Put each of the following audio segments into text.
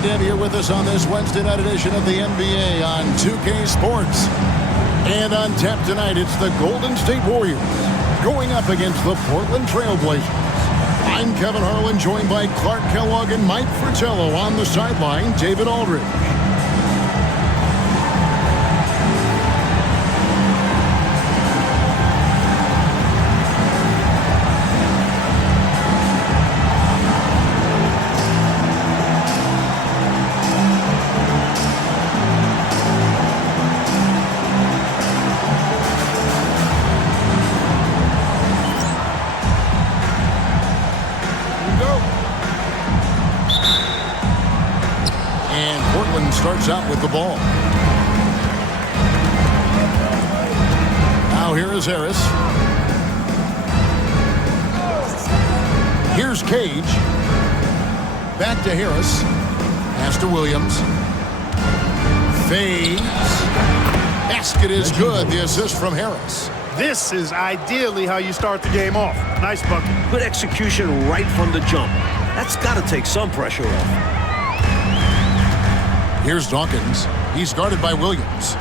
glad to have you with us on this Wednesday night edition of the NBA on 2K Sports. And on tap tonight, it's the Golden State Warriors going up against the Portland Trail Blazers. I'm Kevin Harlan, joined by Clark Kellogg and Mike Fratello. On the sideline, David Aldridge. Starts out with the ball. Now here is Harris. Here's Cage. Back to Harris. Pass to Williams. Fades. Basket is good. The assist from Harris. This is ideally how you start the game off. Nice bucket. Good execution right from the jump. That's got to take some pressure off. Here's Dawkins. He's guarded by Williams.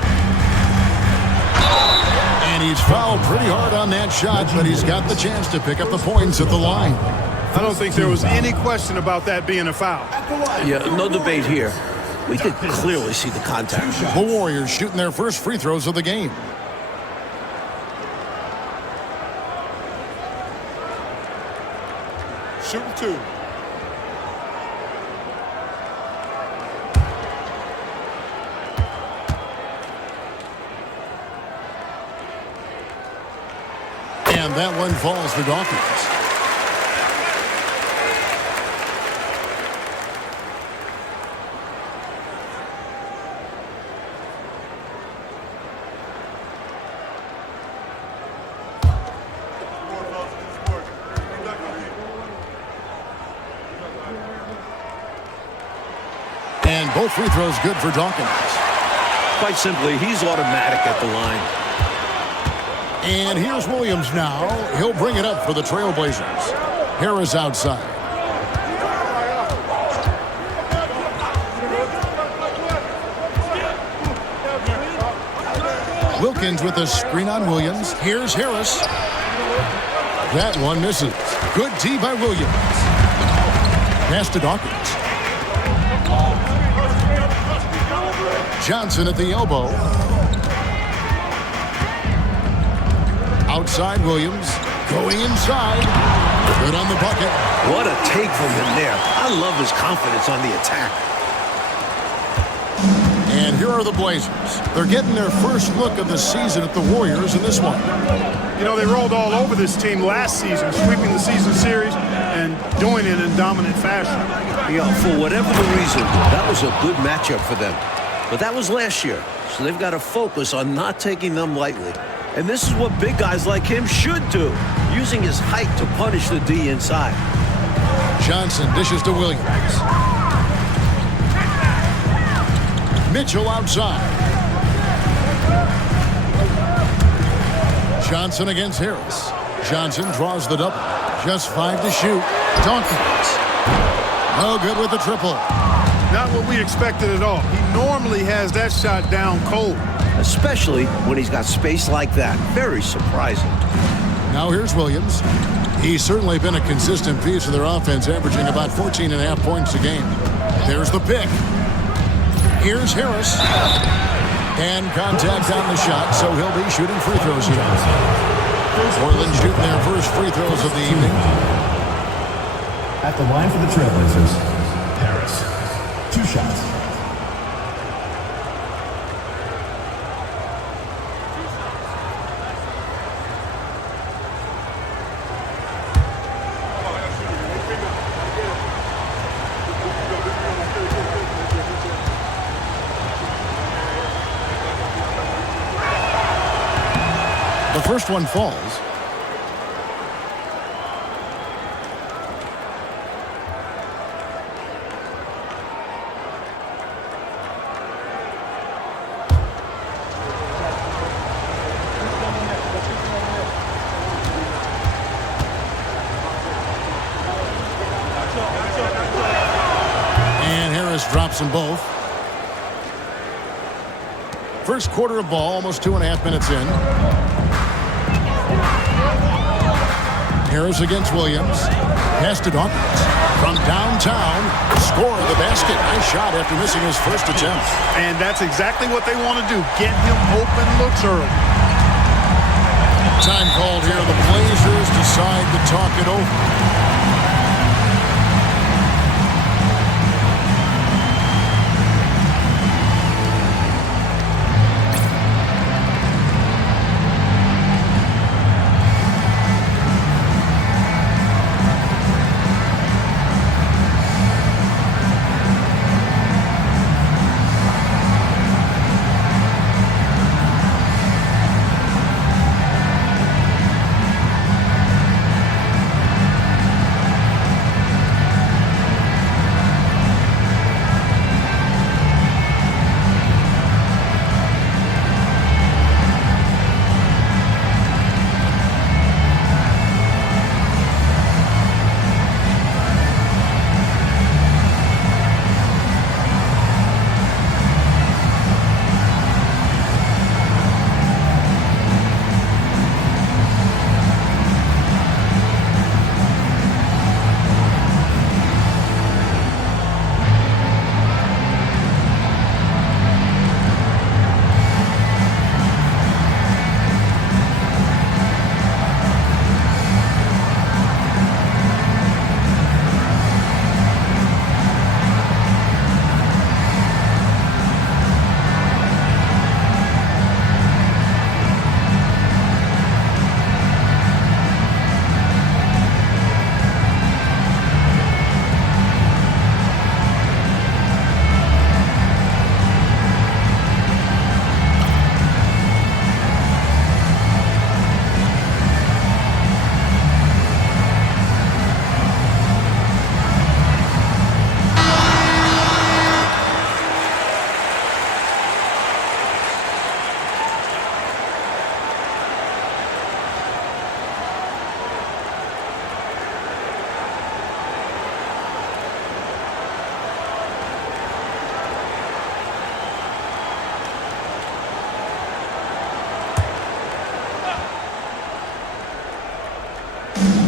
And he's fouled pretty hard on that shot, but he's got the chance to pick up the points at the line. I don't think there was any question about that being a foul. Yeah, no debate here. We could clearly see the contact. The Warriors shooting their first free throws of the game. Shooting two. And that one falls for Dawkins. And both free throws good for Dawkins. Quite simply, he's automatic at the line. And here's Williams now. He'll bring it up for the Trailblazers. Harris outside. Wilkins with a screen on Williams. Here's Harris. That one misses. Good D by Williams. Pass to Dawkins. Johnson at the elbow. Outside Williams, going inside. Good on the bucket. What a take from him there. I love his confidence on the attack. And here are the Blazers. They're getting their first look of the season at the Warriors in this one. You know, they rolled all over this team last season, sweeping the season series and doing it in dominant fashion. Yeah, for whatever the reason, that was a good matchup for them. But that was last year, so they've got to focus on not taking them lightly. And this is what big guys like him should do, using his height to punish the D inside. Johnson dishes to Williams. Mitchell outside. Johnson against Harris. Johnson draws the double. Just 5 to shoot. Dawkins. No good with the triple. Not what we expected at all. He normally has that shot down cold. Especially when he's got space like that. Very surprising. Now here's Williams. He's certainly been a consistent piece of their offense, averaging about 14.5 points a game. There's the pick. Here's Harris. And contact on the shot, so he'll be shooting free throws here. Portland shooting their first free throws of the evening. At the line for the Trailblazers, Harris. 2 shots. The first one falls. Harris drops them both. First quarter of ball, almost 2.5 minutes in. Harris against Williams. Pass to Dawkins. From downtown, score the basket. Nice shot after missing his first attempt. And that's exactly what they want to do. Get him open looks early. Time called here. The Blazers decide to talk it over.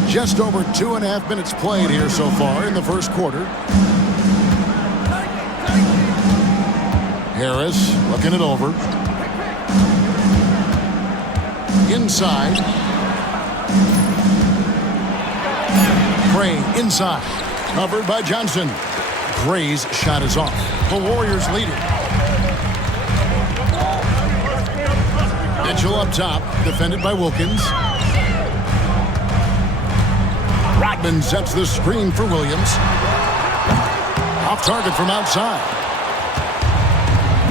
Just over 2.5 minutes played here so far in the first quarter. Harris looking it over. Inside. Gray inside. Covered by Johnson. Gray's shot is off. The Warriors lead it. Mitchell up top. Defended by Wilkins. Rodman sets the screen for Williams. Off target from outside.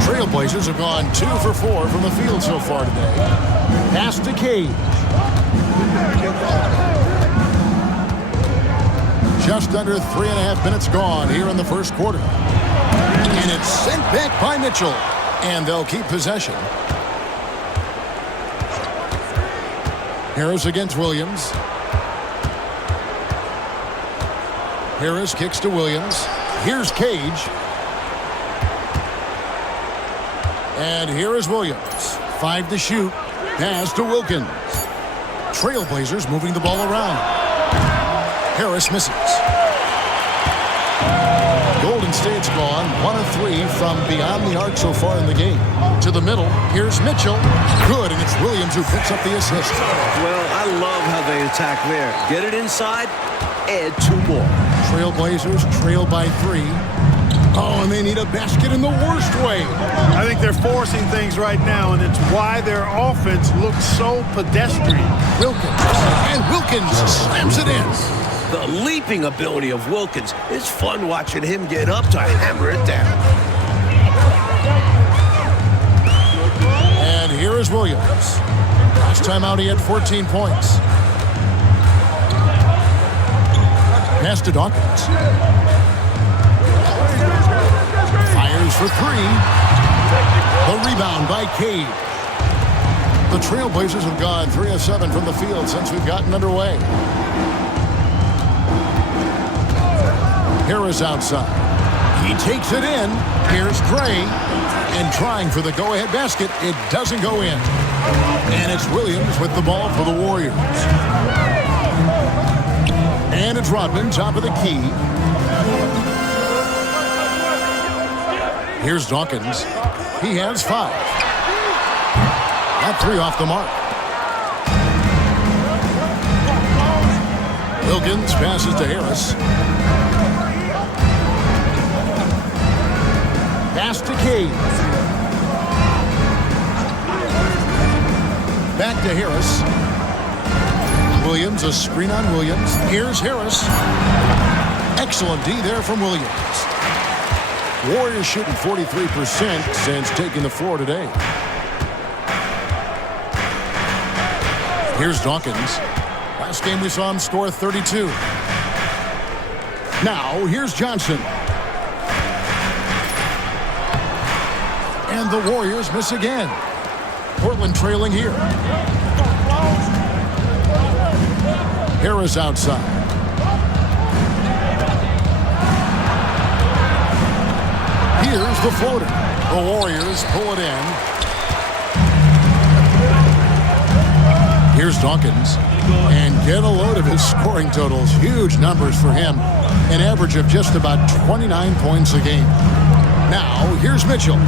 Trailblazers have gone 2 for 4 from the field so far today. Pass to Cage. Just under 3.5 minutes gone here in the first quarter. And it's sent back by Mitchell. And they'll keep possession. Harris against Williams. Harris kicks to Williams. Here's Cage. And here is Williams. 5 to shoot. Pass to Wilkins. Trailblazers moving the ball around. Harris misses. Golden State's gone 1 of 3 from beyond the arc so far in the game. To the middle. Here's Mitchell. Good, and it's Williams who picks up the assist. Well, I love how they attack there. Get it inside, add 2 more. Trailblazers trail by 3. Oh, and they need a basket in the worst way. I think they're forcing things right now, and it's why their offense looks so pedestrian. Wilkins. And Wilkins slams it in. The leaping ability of Wilkins. It's fun watching him get up to hammer it down. And here is Williams. Last time out, he had 14 points. Pass to Dawkins. Fires for 3. The rebound by Cage. The Trailblazers have gone 3 of 7 from the field since we've gotten underway. Harris outside. He takes it in. Here's Gray. And trying for the go-ahead basket. It doesn't go in. And it's Williams with the ball for the Warriors. And it's Rodman, top of the key. Here's Dawkins. He has 5. That 3 off the mark. Wilkins passes to Harris. Pass to Cade. Back to Harris. Williams, a screen on Williams. Here's Harris. Excellent D there from Williams. Warriors shooting 43% since taking the floor today. Here's Dawkins. Last game we saw him score 32. Now, here's Johnson. And the Warriors miss again. Portland trailing here. Harris outside. Here's the floater. The Warriors pull it in. Here's Dawkins. And get a load of his scoring totals. Huge numbers for him. An average of just about 29 points a game. Now, here's Mitchell.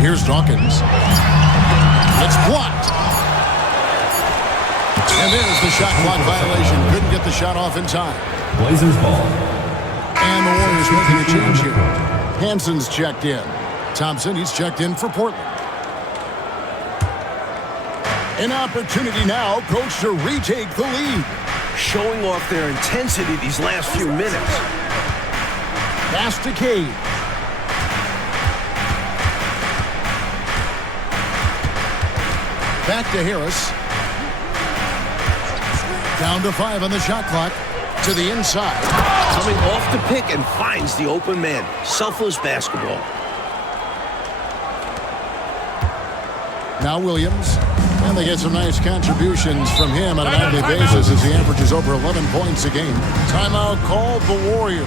Here's Dawkins. It's blocked. And there's the shot clock violation. Couldn't get the shot off in time. Blazers ball. And the Warriors making a change here. Hanson's checked in. Thompson, he's checked in for Portland. An opportunity now, coach, to retake the lead. Showing off their intensity these last few minutes. Pass to Cade. Back to Harris. Down to 5 on the shot clock. To the inside. Coming off the pick and finds the open man. Selfless basketball. Now Williams. And they get some nice contributions from him on a nightly basis as he averages over 11 points a game. Timeout called the Warriors.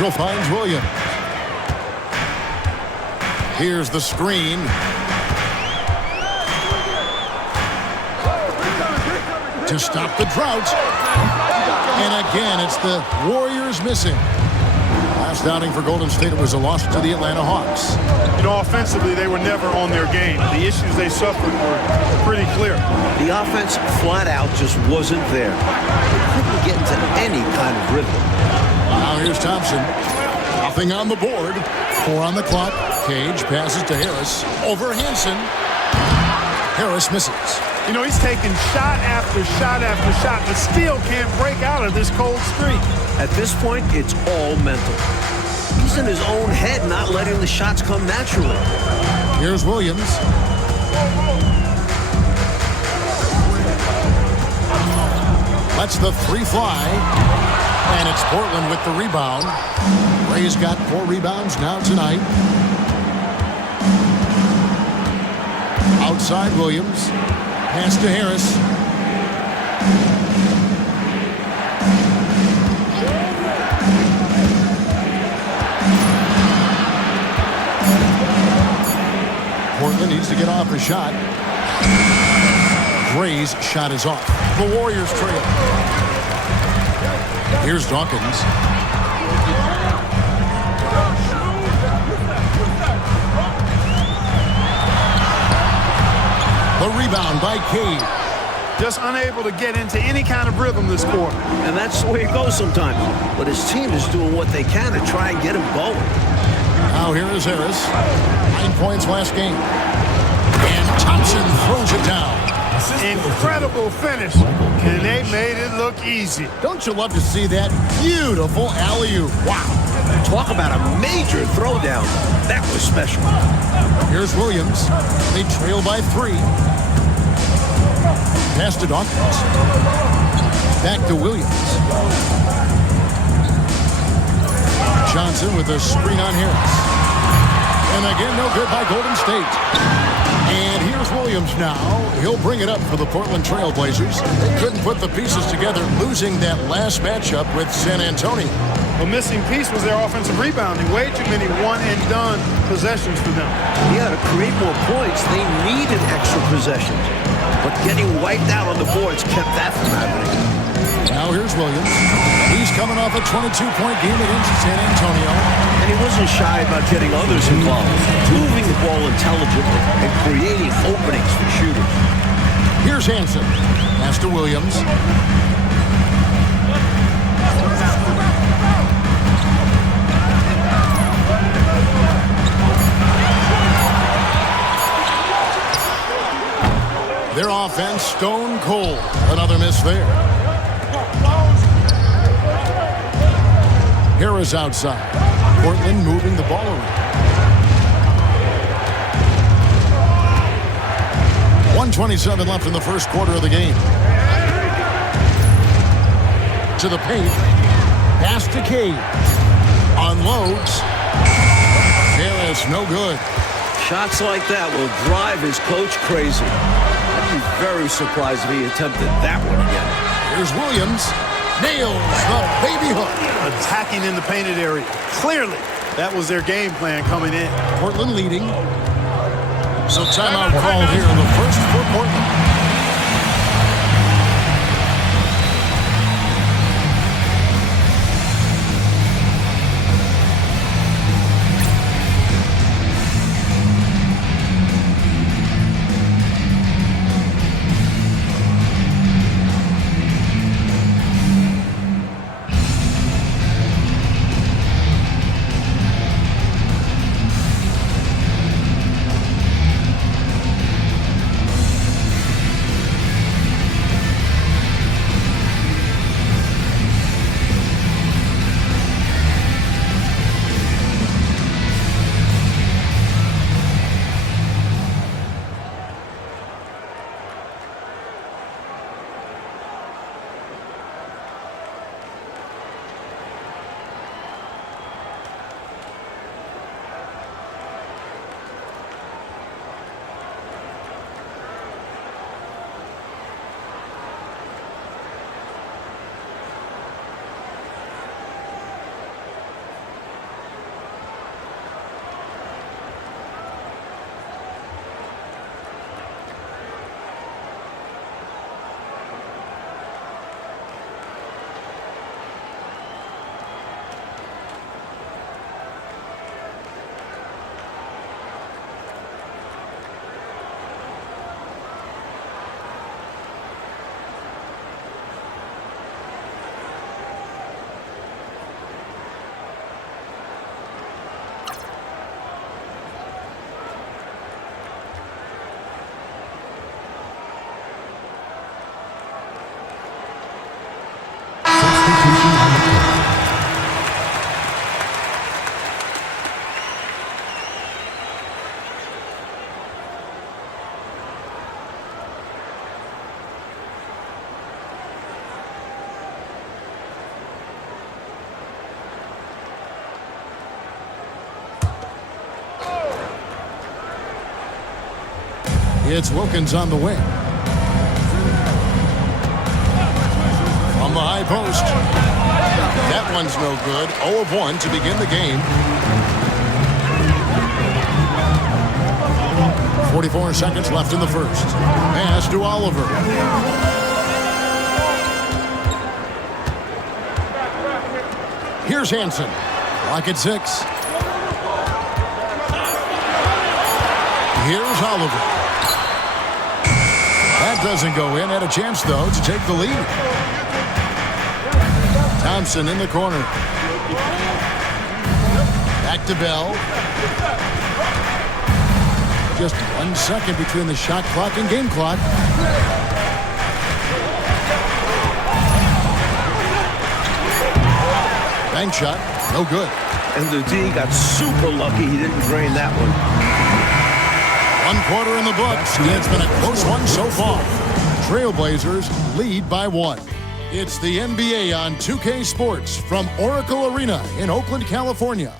Mitchell finds Williams. Here's the screen. To stop the drought. And again, it's the Warriors missing. Last outing for Golden State, it was a loss to the Atlanta Hawks. You know, offensively, they were never on their game. The issues they suffered were pretty clear. The offense flat out just wasn't there. They couldn't get into any kind of rhythm. Now here's Thompson. Nothing on the board. 4 on the clock. Cage passes to Harris. Over Hansen. Harris misses. You know, he's taking shot after shot after shot, but still can't break out of this cold streak. At this point, it's all mental. He's in his own head, not letting the shots come naturally. Here's Williams. Lets the 3 fly. And it's Portland with the rebound. Ray's got 4 rebounds now tonight. Outside Williams. Pass to Harris. Portland needs to get off a shot. Gray's shot is off. The Warriors trail. Here's Dawkins. The rebound by Cade. Just unable to get into any kind of rhythm this quarter. And that's the way it goes sometimes. But his team is doing what they can to try and get him going. Now here is Harris. 9 points last game. And Thompson throws it down. Incredible finish. And they made it look easy. Don't you love to see that beautiful alley-oop? Wow. Talk about a major throwdown. That was special. Here's Williams. They trail by 3. Pass to Dawkins. Back to Williams. Johnson with a screen on Harris. And again, no good by Golden State. And here's Williams now. He'll bring it up for the Portland Trail Blazers. They couldn't put the pieces together, losing that last matchup with San Antonio. The missing piece was their offensive rebounding. Way too many one-and-done possessions for them. Yeah, to create more points, they needed extra possessions. But getting wiped out on the boards kept that from happening. Now here's Williams. He's coming off a 22-point game against San Antonio. And he wasn't shy about getting others involved, moving the ball intelligently and creating openings for shooters. Here's Hansen. Pass to Williams. Their offense stone cold. Another miss there. Harris outside. Portland moving the ball around. 1:27 left in the first quarter of the game. To the paint. Pass to Cade. Unloads. Harris, no good. Shots like that will drive his coach crazy. I'd be very surprised if he attempted that one again. Here's Williams. Nails the baby hook. Attacking in the painted area. Clearly, that was their game plan coming in. Portland leading. So timeout called here in the first for Portland. It's Wilkins on the wing. From the high post. That one's no good. 0 of 1 to begin the game. 44 seconds left in the first. Pass to Oliver. Here's Hansen. Clock at 6. Here's Oliver. That doesn't go in. Had a chance, though, to take the lead. Thompson in the corner. Back to Bell. Just 1 second between the shot clock and game clock. Bank shot, no good. And the D got super lucky he didn't drain that one. 1 quarter in the books. It's been a close one so far. Trailblazers lead by 1. It's the NBA on 2K Sports from Oracle Arena in Oakland, California.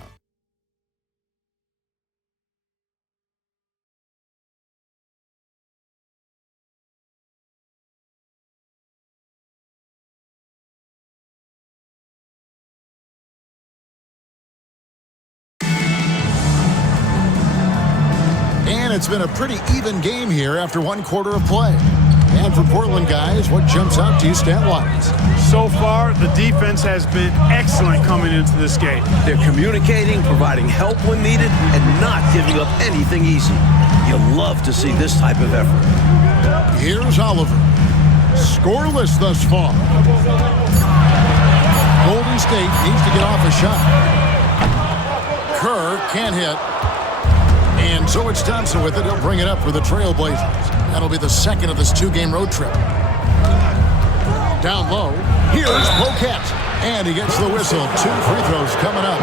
And it's been a pretty even game here after 1 quarter of play. And for Portland guys, what jumps out to you stat-wise? So far, the defense has been excellent coming into this game. They're communicating, providing help when needed, and not giving up anything easy. You love to see this type of effort. Here's Oliver. Scoreless thus far. Golden State needs to get off a shot. Kerr can't hit. And so it's Thompson with it. He'll bring it up for the Trailblazers. That'll be the second of this 2-game road trip. Down low. Here's Poquet. And he gets the whistle. 2 free throws coming up.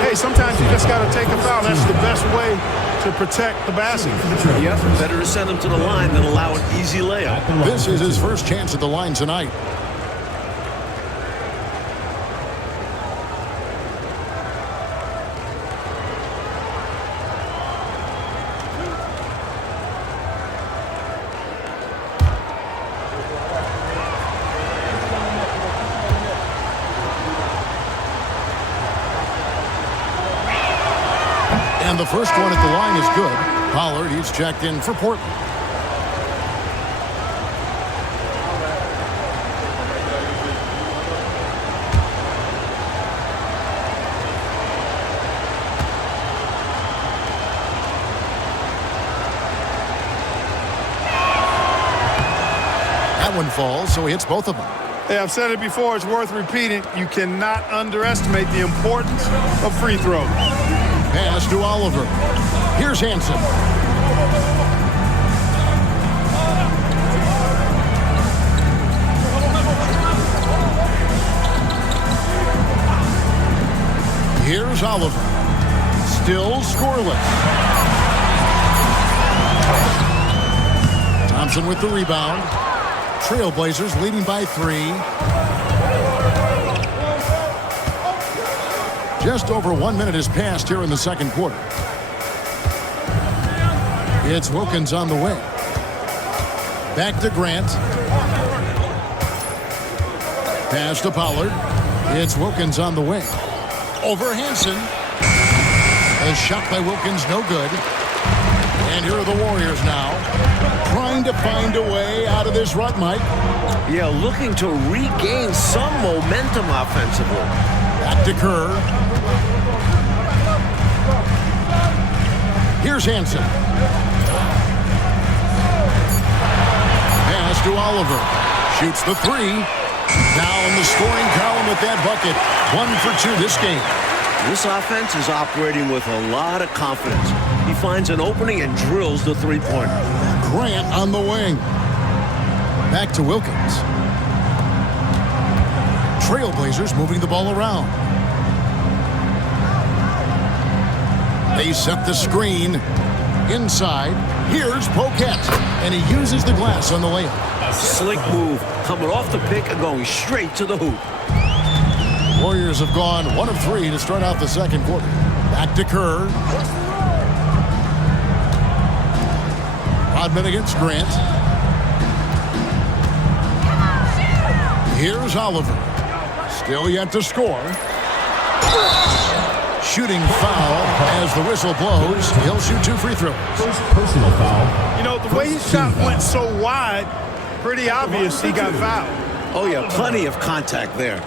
Hey, sometimes you just got to take a foul. That's the best way to protect the basket. Yep, better to send him to the line than allow an easy layup. This is his first chance at the line tonight. And the first one at the line is good. Pollard, he's checked in for Portland. That one falls, so he hits both of them. Hey, I've said it before. It's worth repeating. You cannot underestimate the importance of free throws. Pass to Oliver. Here's Hansen. Here's Oliver. Still scoreless. Thompson with the rebound. Trailblazers leading by 3. Just over 1 minute has passed here in the second quarter. It's Wilkins on the wing. Back to Grant. Pass to Pollard. It's Wilkins on the wing. Over Hansen. A shot by Wilkins, no good. And here are the Warriors now, trying to find a way out of this rut, Mike. Yeah, looking to regain some momentum offensively. Back to Kerr. Here's Hansen. Pass to Oliver. Shoots the 3. Down the scoring column with that bucket. 1 for 2 this game. This offense is operating with a lot of confidence. He finds an opening and drills the three-pointer. Grant on the wing. Back to Wilkins. Trailblazers moving the ball around. They set the screen. Inside. Here's Poquet. And he uses the glass on the layup. Slick move. Coming off the pick and going straight to the hoop. Warriors have gone 1 of 3 to start out the second quarter. Back to Kerr. Rodman against Grant. Here's Oliver. Still yet to score. Shooting foul as the whistle blows. He'll shoot 2 free throws. First personal foul. You know, the way his shot went so wide, pretty obvious he got fouled. Oh, yeah, plenty of contact there.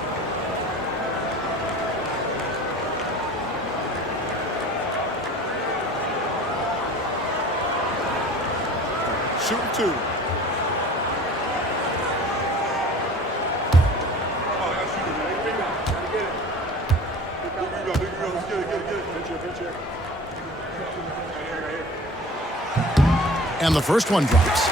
Shoot 2. And the first one drops.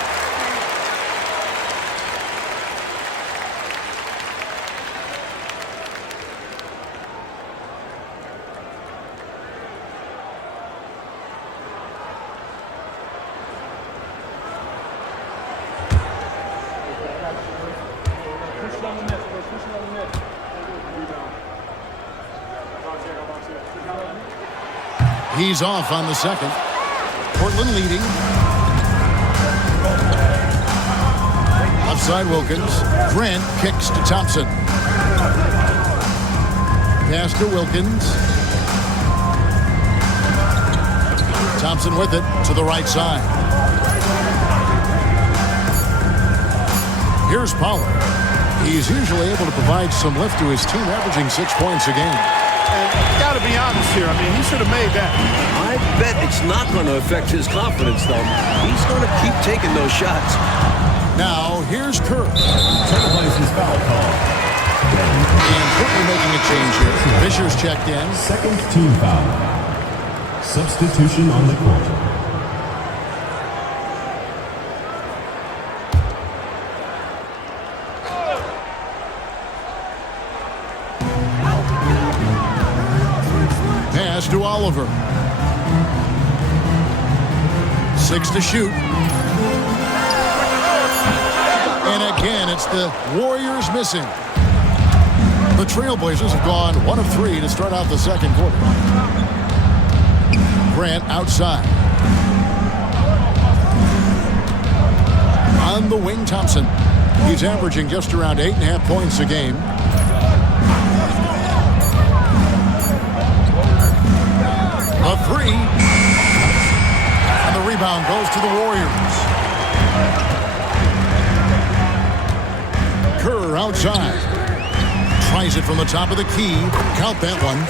He's off on the second. Portland leading. Offside Wilkins. Grant kicks to Thompson. Pass to Wilkins. Thompson with it to the right side. Here's Pollard. He's usually able to provide some lift to his team, averaging 6 points a game. And got to be honest here. I mean, he should have made that. I bet it's not going to affect his confidence, though. He's going to keep taking those shots. Now, here's Kerr. Trailblazers foul call. And quickly making a change here. Fisher's checked in. Second team foul. Substitution on the court. Pass to Oliver. 6 to shoot. And again, it's the Warriors missing. The Trailblazers have gone 1 of 3 to start out the second quarter. Grant outside. On the wing, Thompson. He's averaging just around 8.5 points a game. A 3. And the rebound goes to the Warriors. Kerr outside. Tries it from the top of the key. Count that one.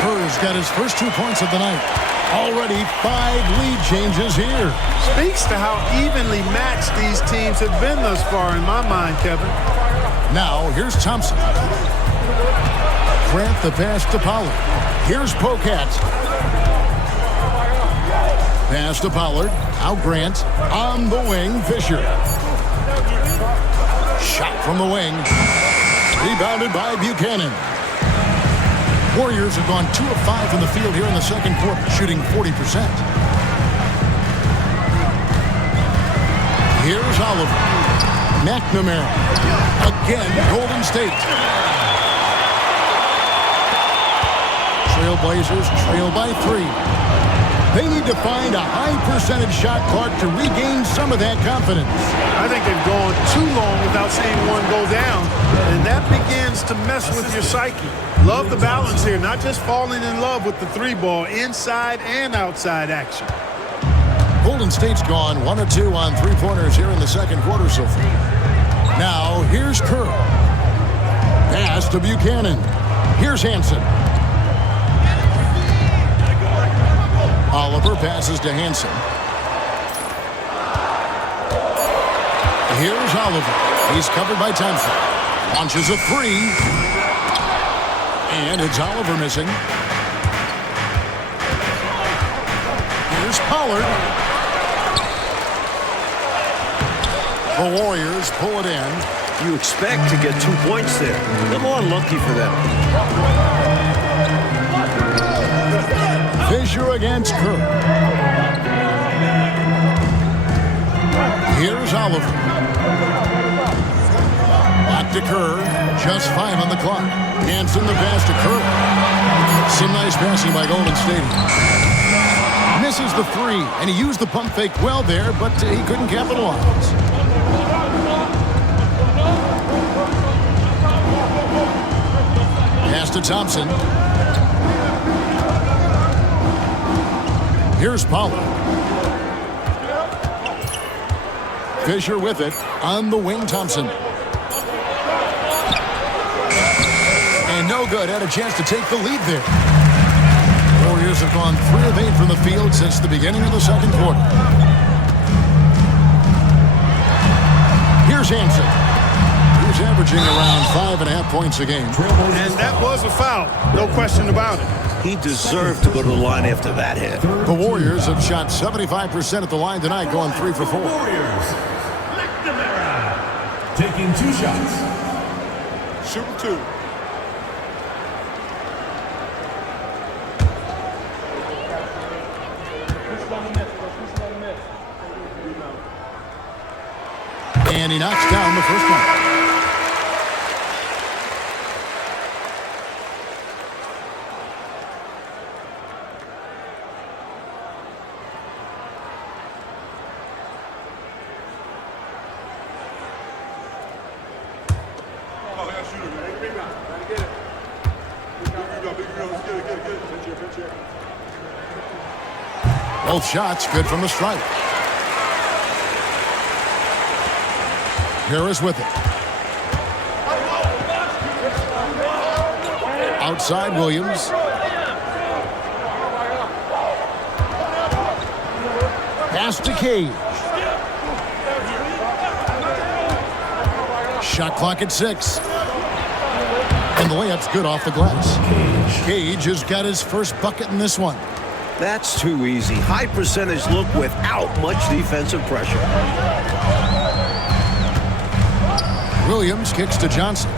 Kerr's got his first 2 points of the night. Already 5 lead changes here. Speaks to how evenly matched these teams have been thus far in my mind, Kevin. Now, here's Thompson. Grant the pass to Pollard. Here's Pocat. Pass to Pollard. Out Grant. On the wing, Fisher. Shot from the wing. Rebounded by Buchanan. Warriors have gone 2 of 5 from the field here in the second quarter, shooting 40%. Here's Oliver. McNamara. Again, Golden State. Trailblazers trail by 3. They need to find a high percentage shot clock to regain some of that confidence. I think they've gone too long without seeing one go down, and that begins to mess with your psyche. Love the balance here, not just falling in love with the 3-ball, inside and outside action. Golden State's gone 1 of 2 on 3-pointers here in the second quarter so far. Now, here's Kerr. Pass to Buchanan. Here's Hansen. Oliver passes to Hansen. Here's Oliver. He's covered by Thompson. Launches a 3. And it's Oliver missing. Here's Pollard. The Warriors pull it in. You expect to get 2 points there. A little unlucky for them. Fisher against Kerr. Here's Oliver. Back to Kerr. Just 5 on the clock. Hansen the pass to Kerr. Some nice passing by Golden State. misses the three, and he used the pump fake well there, but he couldn't capitalize. Pass to Thompson. Here's Pollard. Fisher with it on the wing. Thompson. And no good. Had a chance to take the lead there. Warriors have gone 3 of 8 from the field since the beginning of the second quarter. Here's Hansen. He's averaging around 5.5 points a game. And that was a foul. No question about it. He deserved to go to the line after that hit. The Warriors have shot 75% at the line tonight, going 3 for 4. Warriors. McNamara taking 2 shots. Shooting 2. And he knocks down the first one. Both shots good from the stripe. Harris with it. Outside Williams. Pass to Cage. Shot clock at 6. And the layup's good off the glass. Cage has got his first bucket in this one. That's too easy. High percentage look without much defensive pressure. Williams kicks to Johnson.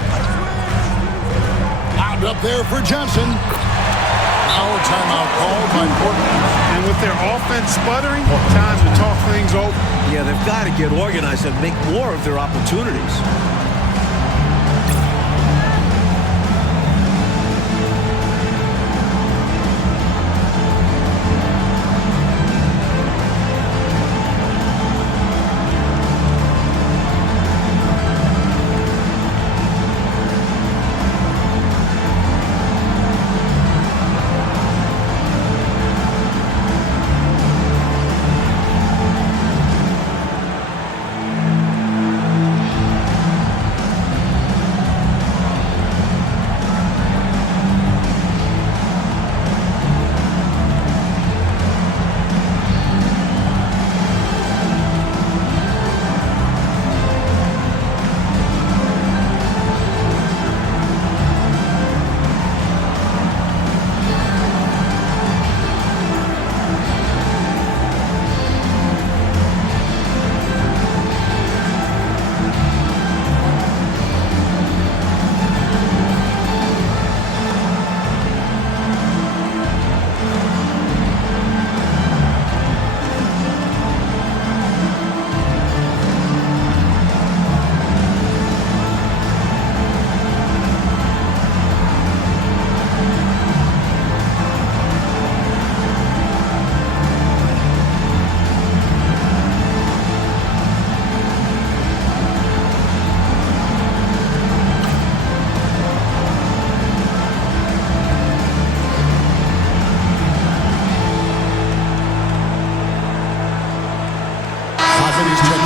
Out up there for Johnson. Now a timeout called by Portland. And with their offense sputtering, time to talk things over. Yeah, they've got to get organized and make more of their opportunities.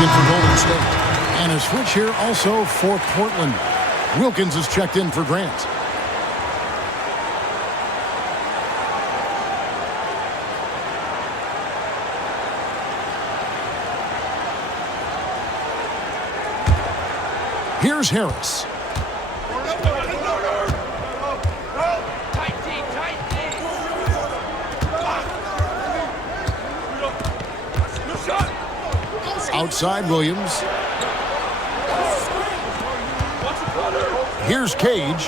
For Golden State. And a switch here also for Portland. Wilkins is checked in for Grant. Here's Harris. Outside Williams. Here's Cage.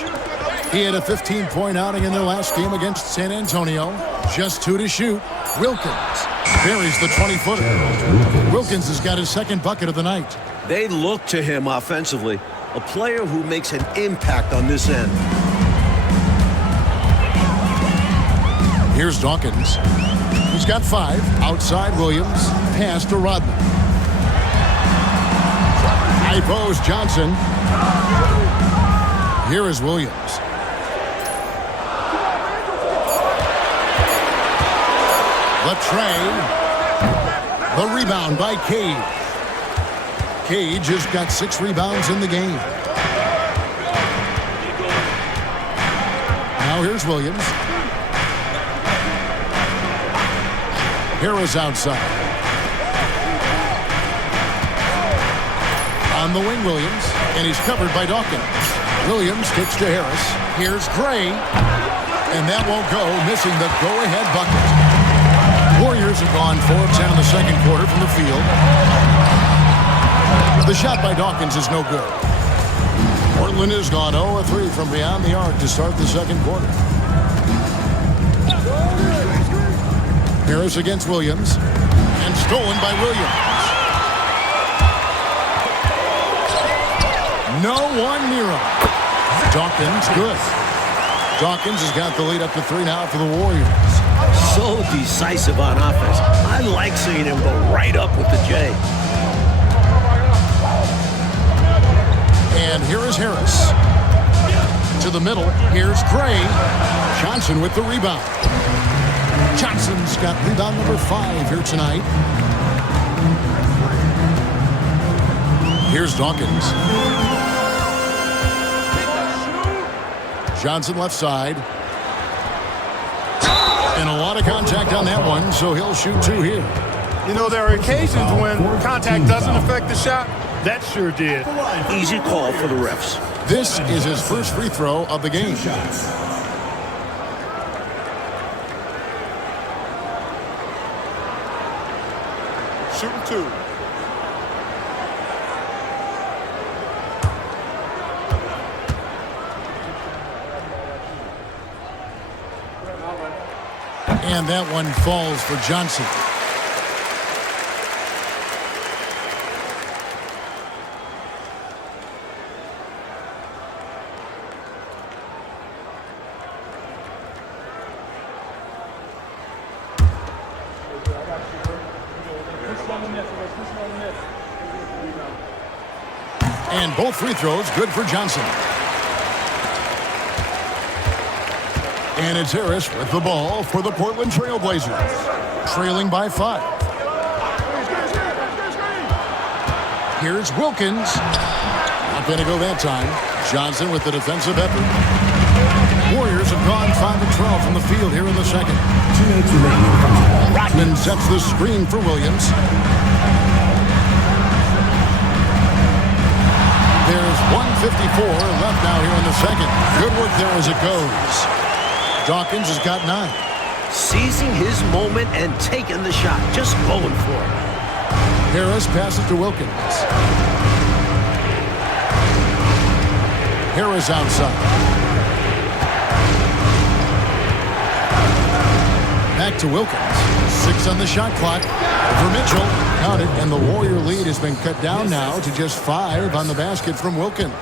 He had a 15-point outing in their last game against San Antonio. Just 2 to shoot. Wilkins buries the 20-footer. Wilkins has got his second bucket of the night. They look to him offensively, a player who makes an impact on this end. Here's Dawkins. He's got 5. Outside Williams. Pass to Rodman. High post Johnson. Here is Williams. The tray. The rebound by Cage. Cage has got 6 rebounds in the game. Now here's Williams. Harris outside. On the wing, Williams. And he's covered by Dawkins. Williams kicks to Harris. Here's Gray. And that won't go, missing the go-ahead bucket. Warriors have gone 4 of 10 in the second quarter from the field. The shot by Dawkins is no good. Portland has gone 0 of 3 from beyond the arc to start the second quarter. Harris against Williams. And stolen by Williams. No one near him. Dawkins, good. Dawkins has got the lead up to 3 now for the Warriors. So decisive on offense. I like seeing him go right up with the J. And here is Harris. To the middle. Here's Gray. Johnson with the rebound. Johnson's got rebound number 5 here tonight. Here's Dawkins. Johnson left side. And a lot of contact on that one, so he'll shoot 2 here. You know, there are occasions when contact doesn't affect the shot. That sure did. Easy call for the refs. This is his first free throw of the game. Shooting 2. And that one falls for Johnson. And both free throws good for Johnson. And it's Harris with the ball for the Portland Trail Blazers. Trailing by 5. Here's Wilkins. Not going to go that time. Johnson with the defensive effort. Warriors have gone 5 of 12 from the field here in the second. 2 minutes remaining. Rodman sets the screen for Williams. There's 1:54 left now here in the second. Good work there as it goes. Dawkins has got 9. Seizing his moment and taking the shot. Just going for it. Harris passes to Wilkins. Harris outside. Back to Wilkins. 6 on the shot clock. For Mitchell. Counted, and the Warrior lead has been cut down now to just 5 on the basket from Wilkins.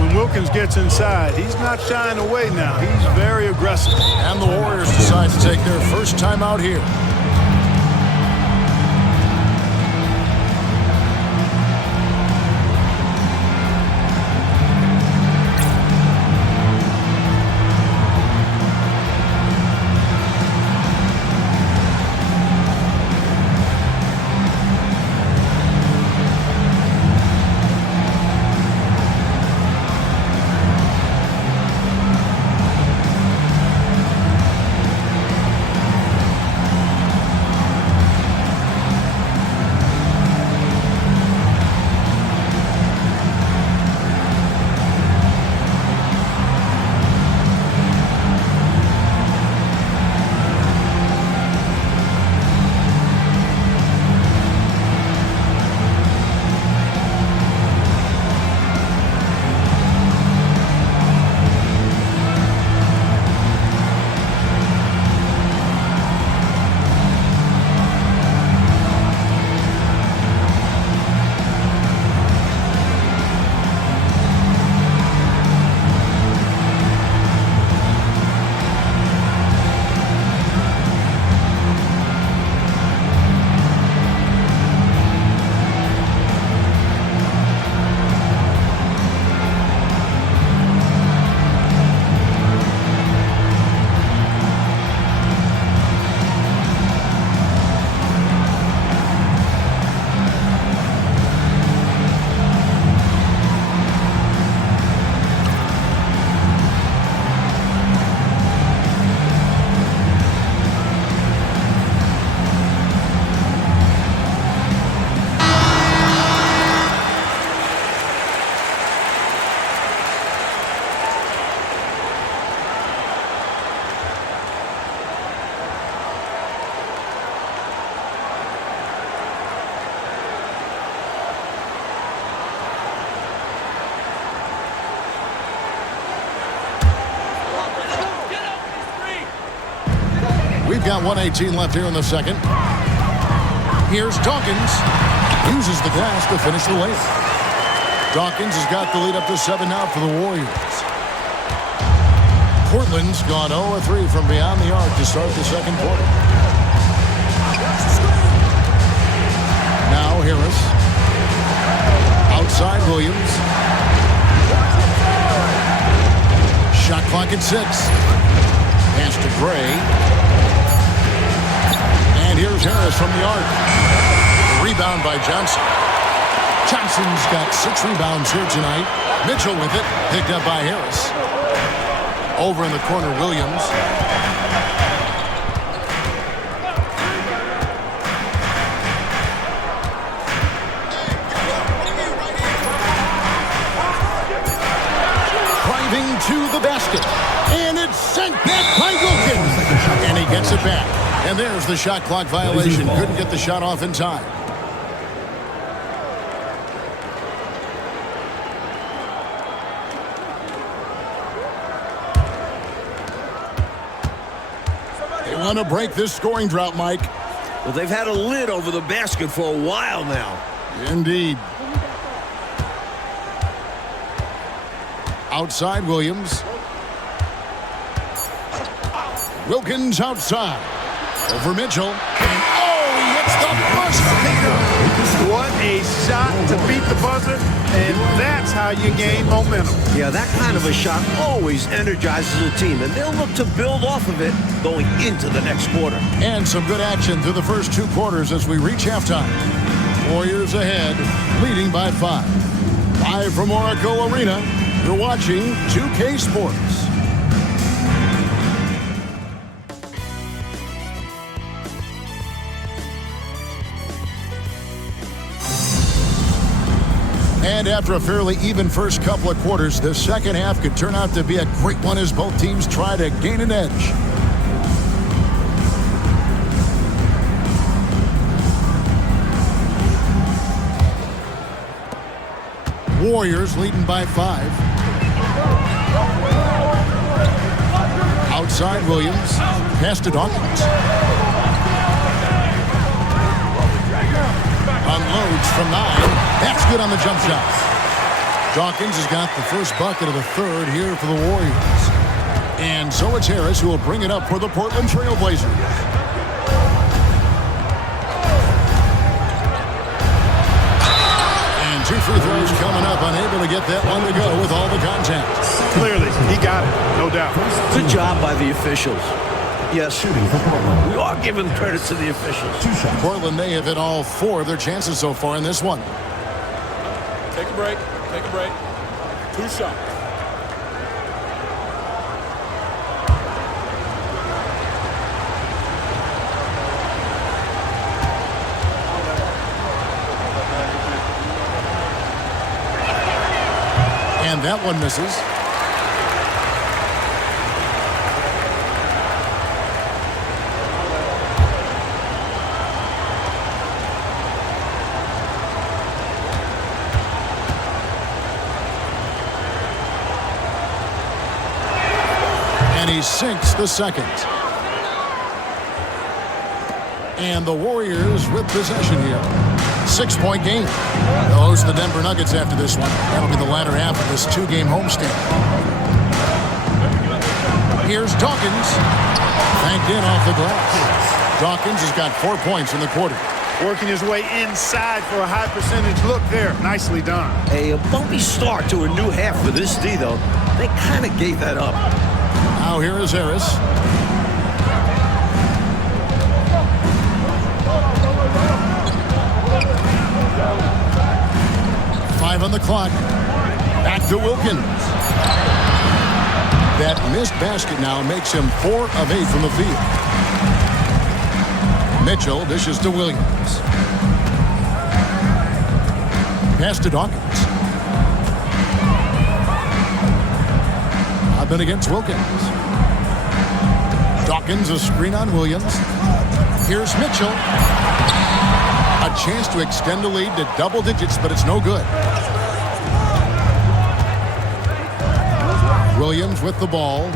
When Wilkins gets inside, he's not shying away now. He's very aggressive. And the Warriors decide to take their first time out here. We've got 1:18 left here in the second. Here's Dawkins. Uses the glass to finish the layup. Dawkins has got the lead up to 7 now for the Warriors. Portland's gone 0-3 from beyond the arc to start the second quarter. Now Harris. Outside Williams. Shot clock at 6. Pass to Gray. And here's Harris from the arc. Rebound by Johnson. Johnson's got 6 rebounds here tonight. Mitchell with it. Picked up by Harris. Over in the corner, Williams. Driving to the basket. And it's sent back by Wilkins. And he gets it back. And there's the shot clock violation. Couldn't get the shot off in time. They want to break this scoring drought, Mike. Well, they've had a lid over the basket for a while now. Indeed. Outside Williams. Wilkins outside. Over Mitchell. And he hits the buzzer beater. What a shot to beat the buzzer, and that's how you gain momentum. Yeah, that kind of a shot always energizes a team, and they'll look to build off of it going into the next quarter. And some good action through the first 2 quarters as we reach halftime. Warriors ahead, leading by 5. Live from Oracle Arena, you're watching 2K Sports. And after a fairly even first couple of quarters, the second half could turn out to be a great one as both teams try to gain an edge. Warriors leading by 5. Outside Williams. Pass to Dawkins. Unloads from 9. That's good on the jump shot. Dawkins has got the first bucket of the third here for the Warriors. And so it's Harris who will bring it up for the Portland Trail Blazers. And 2 free throws coming up, unable to get that one to go with all the contact. Clearly, he got it, no doubt. Good job by the officials. Yes, Shooting for Portland. we are giving credit to the officials. 2 shots. Portland may have hit all 4 of their chances so far in this one. Take a break. Take a break. 2 shots. And that one misses. And he sinks the second. And the Warriors with possession here. 6-point game. They'll host the Denver Nuggets after this one. That'll be the latter half of this 2-game homestand. Here's Dawkins. Banked in off the glass. Dawkins has got 4 points in the quarter. Working his way inside for a high percentage look there. Nicely done. A bumpy start to a new half for this D, though. They kind of gave that up. Now here is Harris. On the clock. Back to Wilkins. That missed basket now makes him 4 of 8 from the field. Mitchell dishes to Williams. Pass to Dawkins. Up and against Wilkins. Dawkins a screen on Williams. Here's Mitchell. A chance to extend the lead to double digits, but it's no good. Williams with the ball.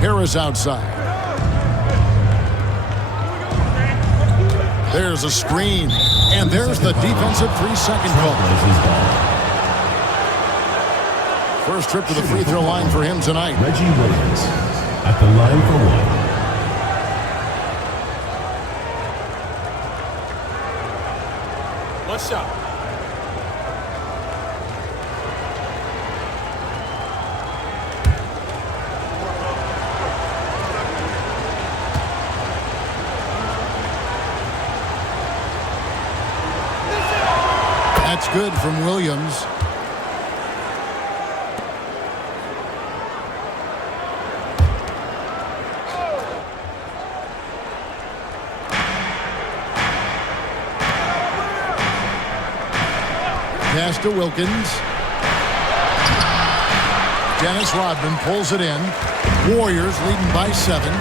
Harris outside. There's a screen. And there's the defensive 3-second call. First trip to the free throw line for him tonight. Reggie Williams at the line for one. One shot. That's good from Williams. Pass to Wilkins. Dennis Rodman pulls it in. Warriors leading by 7.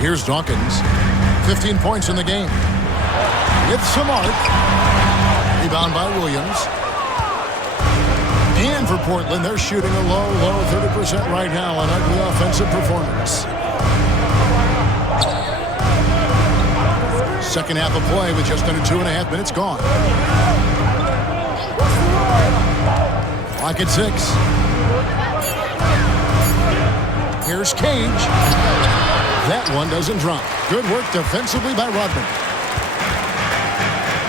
Here's Dawkins. 15 points in the game. With some arc. Rebound by Williams. And for Portland, they're shooting a low 30% right now on ugly offensive performance. Second half of play with just under 2.5 minutes gone. Clock at 6. Here's Cage. That one doesn't drop. Good work defensively by Rodman.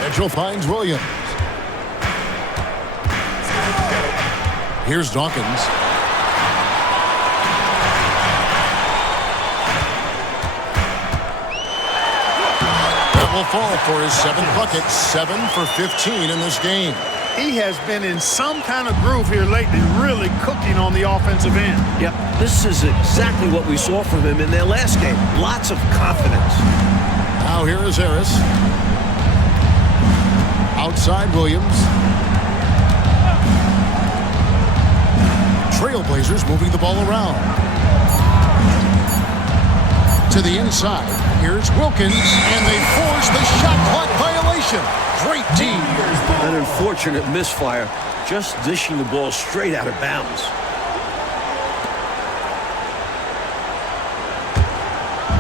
Mitchell finds Williams. Here's Dawkins. That will fall for his 7th bucket. 7 for 15 in this game. He has been in some kind of groove here lately, really cooking on the offensive end. Yep, this is exactly what we saw from him in their last game. Lots of confidence. Now here is Harris. Outside Williams. Trailblazers moving the ball around. To the inside. Here's Wilkins, and they force the shot clock violation. Great team. An unfortunate misfire, just dishing the ball straight out of bounds.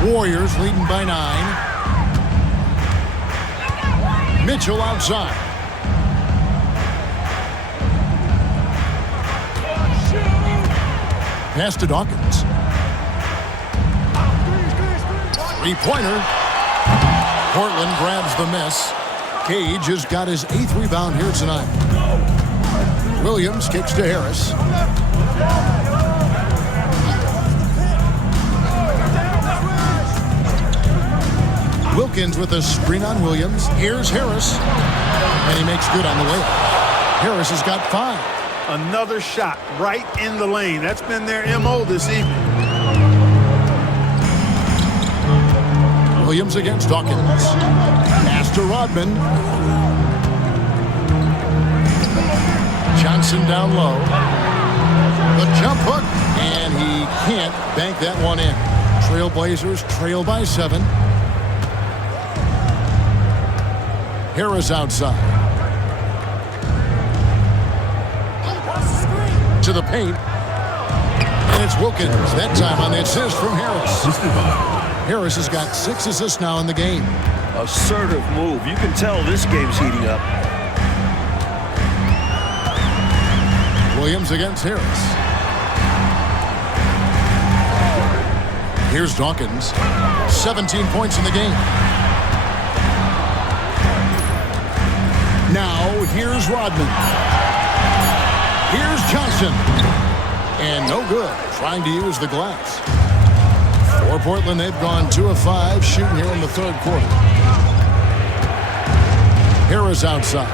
Warriors leading by 9. Mitchell outside. Pass to Dawkins. Three-pointer. Portland grabs the miss. Cage has got his 8th rebound here tonight. Williams kicks to Harris. Wilkins with a screen on Williams. Here's Harris. And he makes good on the layup. Harris has got 5. Another shot right in the lane. That's been their MO this evening. Williams against Dawkins. Pass to Rodman. Johnson down low. The jump hook. And he can't bank that one in. Trailblazers trail by 7. Harris outside. To the paint. And it's Wilkins. That time on the assist from Harris. Harris has got 6 assists now in the game. Assertive move. You can tell this game's heating up. Williams against Harris. Here's Dawkins. 17 points in the game. Now, here's Rodman. Here's Johnson. And no good. Trying to use the glass. For Portland, they've gone 2 of 5 shooting here in the 3rd quarter. Harris outside.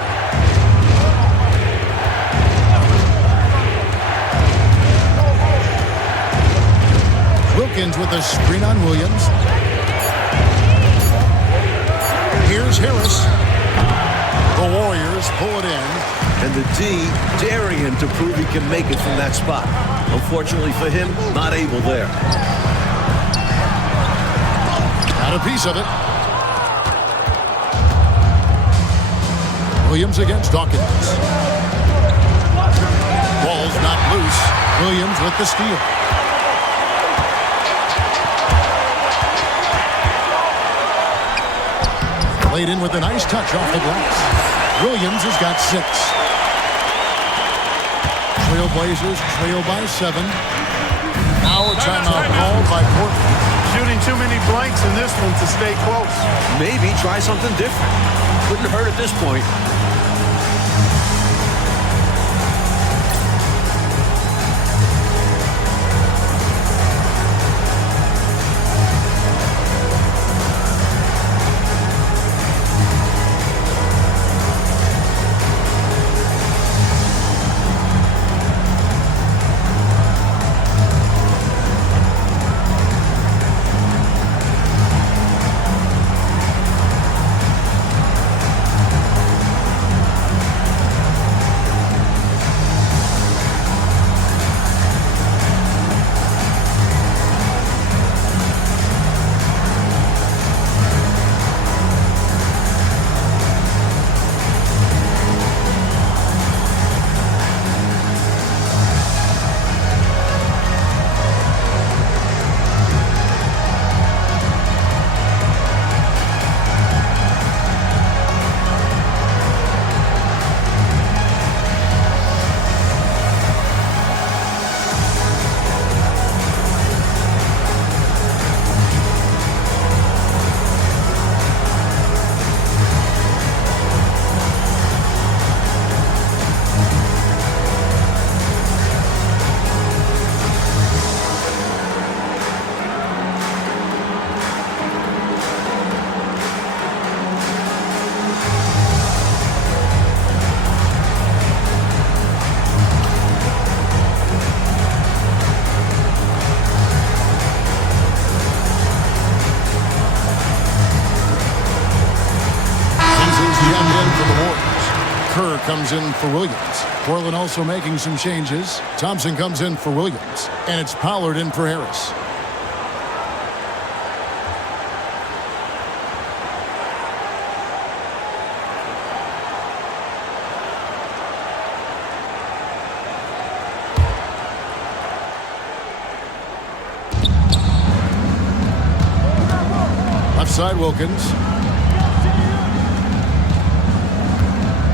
Wilkins with a screen on Williams. Here's Harris. The Warriors pull it in. And the D daring him to prove he can make it from that spot. Unfortunately for him, not able there. Got a piece of it. Williams against Dawkins. Ball's not loose. Williams with the steal. Laid in with a nice touch off the glass. Williams has got 6. Trailblazers trail by 7. Now a timeout called by Portland. Shooting too many blanks in this one to stay close. Maybe try something different. Couldn't hurt at this point. Kerr comes in for Williams. Portland also making some changes. Thompson comes in for Williams. And it's Pollard in for Harris. Left side, Wilkins.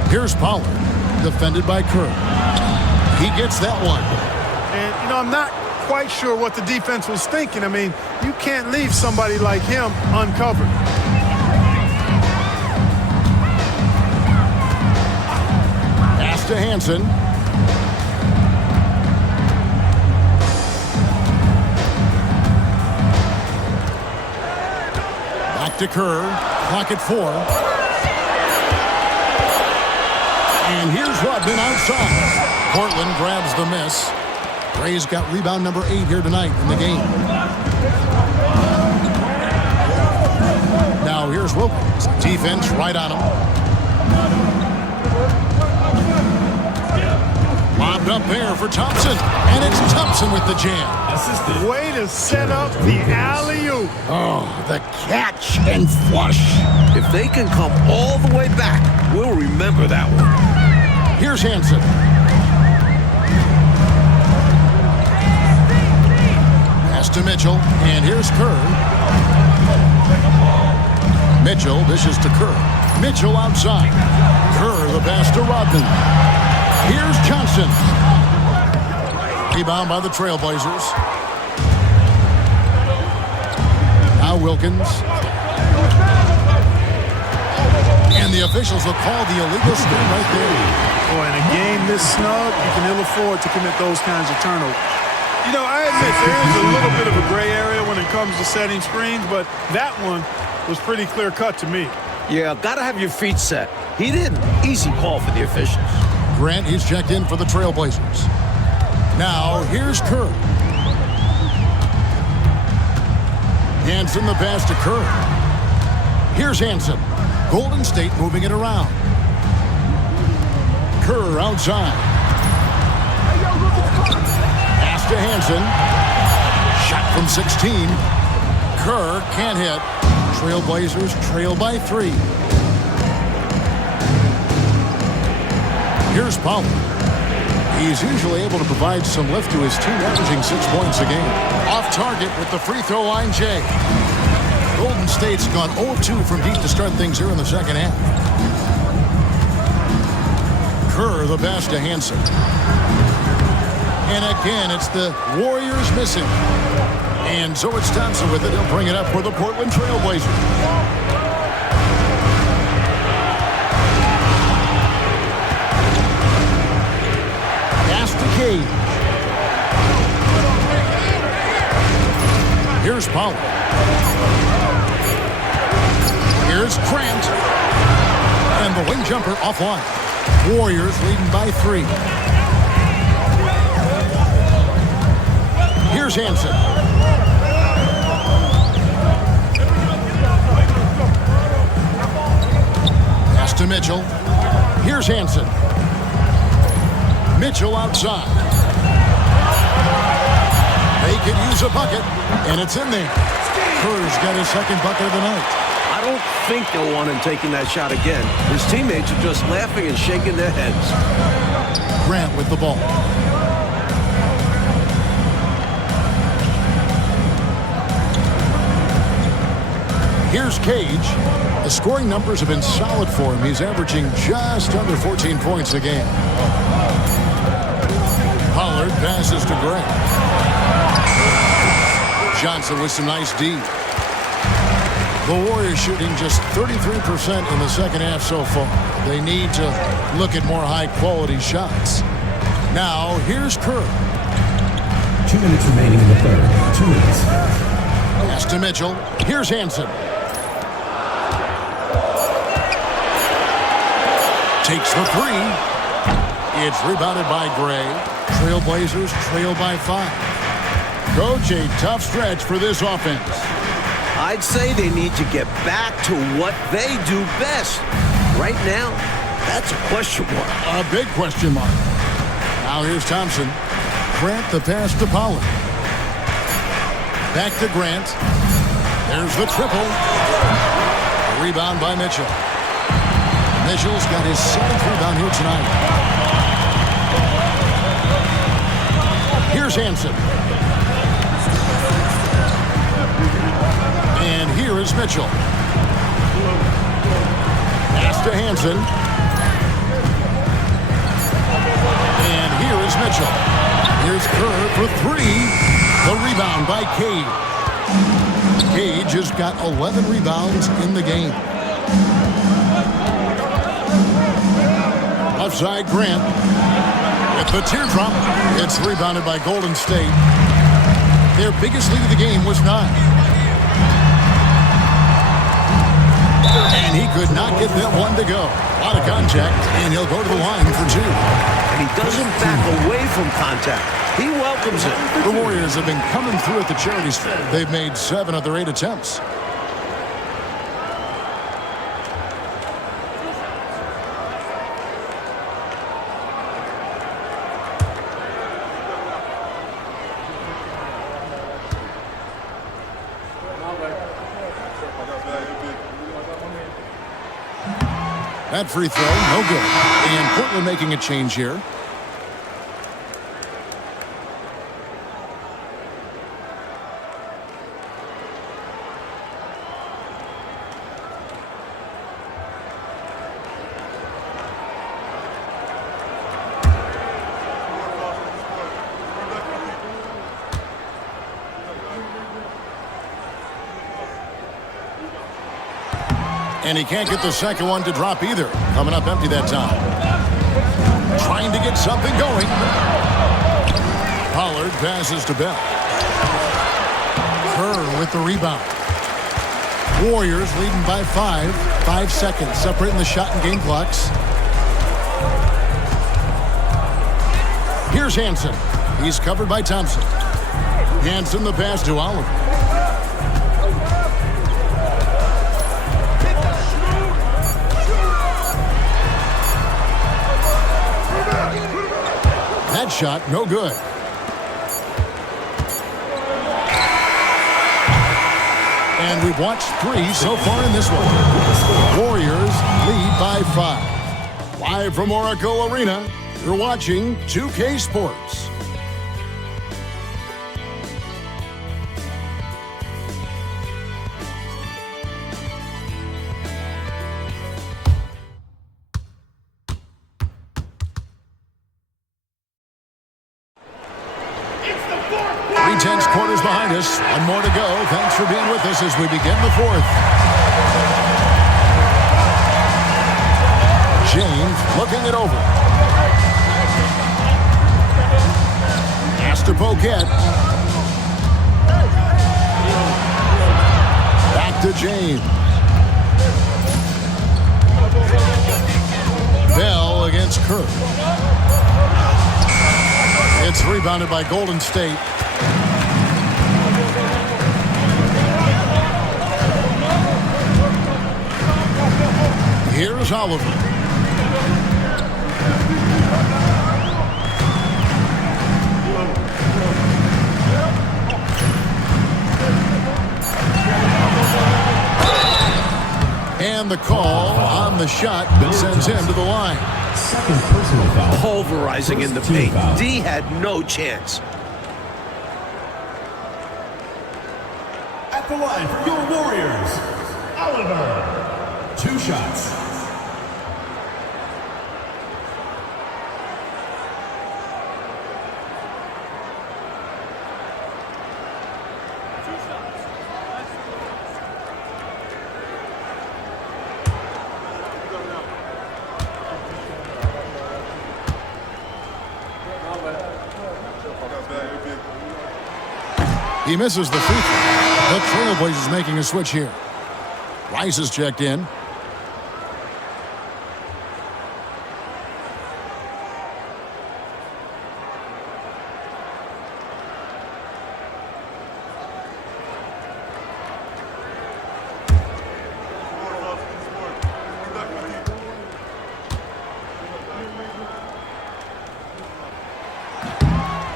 Here's Pollard, defended by Kerr. He gets that one. And, you know, I'm not quite sure what the defense was thinking. I mean, you can't leave somebody like him uncovered. Pass to Hansen. Back to Kerr. Clock at 4. And here's Rodman outside. Portland grabs the miss. Ray's got rebound number 8 here tonight in the game. Now here's Wilkins. Defense right on him. Lobbed up there for Thompson. And it's Thompson with the jam. Assisted. Way to set up the alley-oop. Oh, the catch and flush. If they can come all the way back, we'll remember that one. Here's Hansen. Pass to Mitchell, and here's Kerr. Mitchell dishes to Kerr. Mitchell outside. Kerr the pass to Rodman. Here's Johnson. Rebound by the Trailblazers. Now Wilkins. And the officials will call the illegal screen right there. Boy, in a game this snug, you can ill afford to commit those kinds of turnovers. You know, I admit there is a little bit of a gray area when it comes to setting screens, but that one was pretty clear-cut to me. Yeah, gotta have your feet set. He didn't. Easy call for the officials. Grant, he's checked in for the Trailblazers. Now, here's Kerr. Hansen the pass to Kerr. Here's Hansen. Golden State moving it around. Kerr outside. Pass to Hansen. Shot from 16. Kerr can't hit. Trailblazers trail by 3. Here's Pollard. He's usually able to provide some lift to his team, averaging 6 points a game. Off target with the free throw line, Jay. Golden State's gone 0 of 2 from deep to start things here in the second half. Kerr, the pass to Hansen. And again, it's the Warriors missing. And so it's Thompson with it. He'll bring it up for the Portland Trail Blazers. Pass to Cade. Here's Pollard. Here's Grant. And the wing jumper offline. Warriors leading by 3. Here's Hansen. Pass to Mitchell. Here's Hansen. Mitchell outside. They could use a bucket, and it's in there. Kerr's got his second bucket of the night. I don't think they'll want him taking that shot again. His teammates are just laughing and shaking their heads. Grant with the ball. Here's Cage. The scoring numbers have been solid for him. He's averaging just under 14 points a game. Pollard passes to Gray. Johnson with some nice D. The Warriors shooting just 33% in the second half so far. They need to look at more high-quality shots. Now, here's Kerr. 2 minutes remaining in the third. 2 minutes. Pass to Mitchell. Here's Hansen. Takes the 3. It's rebounded by Gray. Trailblazers trail by 5. Coach, a tough stretch for this offense. I'd say they need to get back to what they do best. Right now, that's a question mark. A big question mark. Now here's Thompson. Grant the pass to Pollard. Back to Grant. There's the triple. Rebound by Mitchell. Mitchell's got his 7th rebound here tonight. Here's Hansen. And here is Mitchell. Pass to Hansen. And here is Mitchell. Here's Kerr for 3. The rebound by Cade. Cage has got 11 rebounds in the game. Left side, Grant. With the teardrop, it's rebounded by Golden State. Their biggest lead of the game was 9. And he could not get that one to go. A lot of contact, and he'll go to the line for 2. And he doesn't back away from contact. He welcomes it. The Warriors have been coming through at the charity stripe. They've made 7 of their 8 attempts. That free throw, no good. And Portland making a change here. And he can't get the second one to drop either. Coming up empty that time. Trying to get something going. Pollard passes to Bell. Kerr with the rebound. Warriors leading by 5. 5 seconds separating the shot and game clocks. Here's Hansen. He's covered by Thompson. Hansen the pass to Oliver. That shot, no good. And we've watched 3 so far in this one. Warriors lead by 5. Live from Oracle Arena, You're watching 2K Sports. Tense quarters behind us. One more to go. Thanks for being with us as we begin the fourth. James looking it over. Pass to Poquette. Back to James. Bell against Kerr. It's rebounded by Golden State. Here's Oliver. And the call on the shot that sends him to the line. Second personal foul. Pulverizing in the paint. D had no chance. At the line for your Warriors, Oliver. 2 shots. He misses the free throw. The Trailblazers making a switch here. Rice is checked in.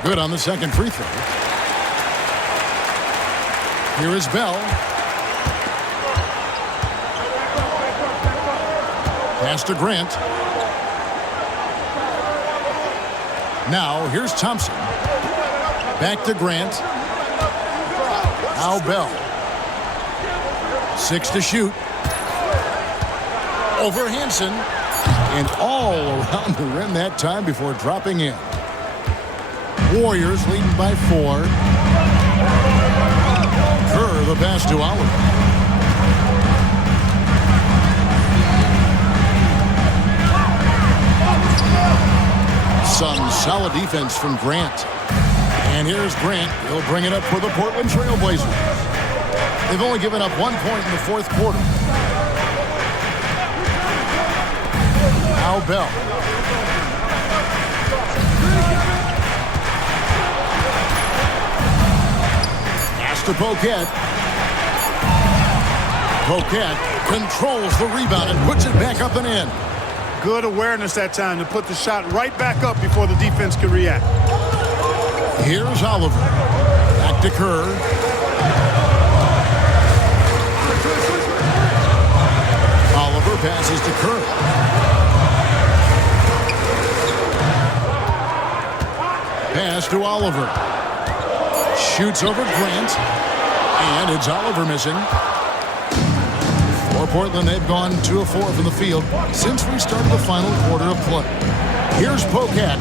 Good on the second free throw. Here is Bell. Pass to Grant. Now here's Thompson. Back to Grant. Now Bell. 6 to shoot. Over Hansen. And all around the rim that time before dropping in. Warriors leading by 4. Kerr the pass to Oliver. Some solid defense from Grant. And here's Grant. He'll bring it up for the Portland Trailblazers. They've only given up 1 point in the fourth quarter. Now Bell. To Poquette. Poquette controls the rebound and puts it back up and in. Good awareness that time to put the shot right back up before the defense could react. Here's Oliver. Back to Kerr. Oliver passes to Kerr. Pass to Oliver. Shoots over Grant. And it's Oliver missing. For Portland, they've gone 2 of 4 from the field since we started the final quarter of play. Here's Poquette.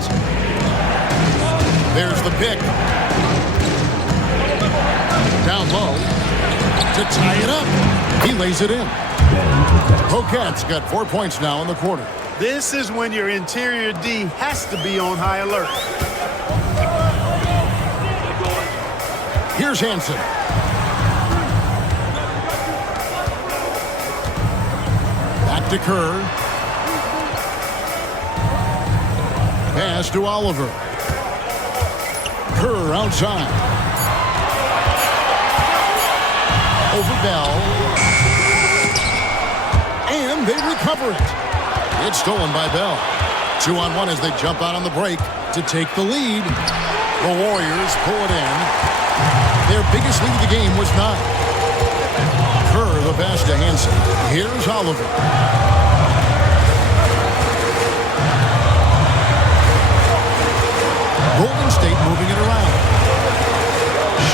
There's the pick. Down low to tie it up. He lays it in. Poquette's got 4 points now in the quarter. This is when your interior D has to be on high alert. Here's Hansen. Back to Kerr. Pass to Oliver. Kerr outside. Over Bell. And they recover it. It's stolen by Bell. 2-on-1 as they jump out on the break to take the lead. The Warriors pull it in. Their biggest lead of the game was 9. Kerr the pass to Hansen. Here's Oliver. Golden State moving it around.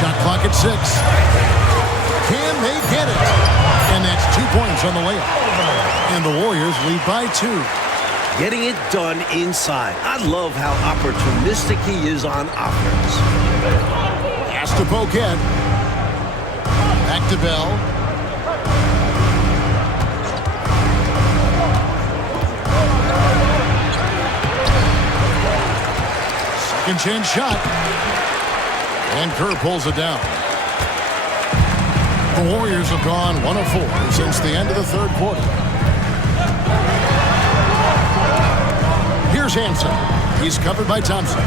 Shot clock at 6. Can they get it? And that's 2 points on the layup. And the Warriors lead by 2. Getting it done inside. I love how opportunistic he is on offense. Pass to Poquet. Back to Bell. Second chance shot. And Kerr pulls it down. The Warriors have gone 1 of 4 since the end of the third quarter. Here's Hansen. He's covered by Thompson.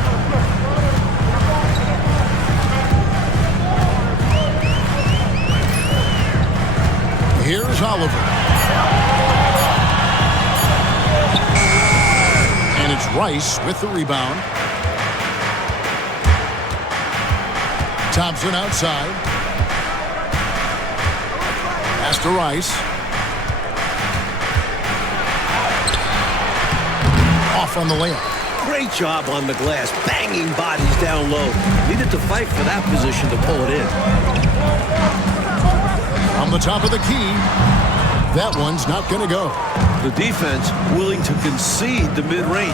Here's Oliver. And it's Rice with the rebound. Thompson outside. Pass to Rice. Off on the layup. Great job on the glass, banging bodies down low. Needed to fight for that position to pull it in. From the top of the key, that one's not going to go. The defense willing to concede the mid-range.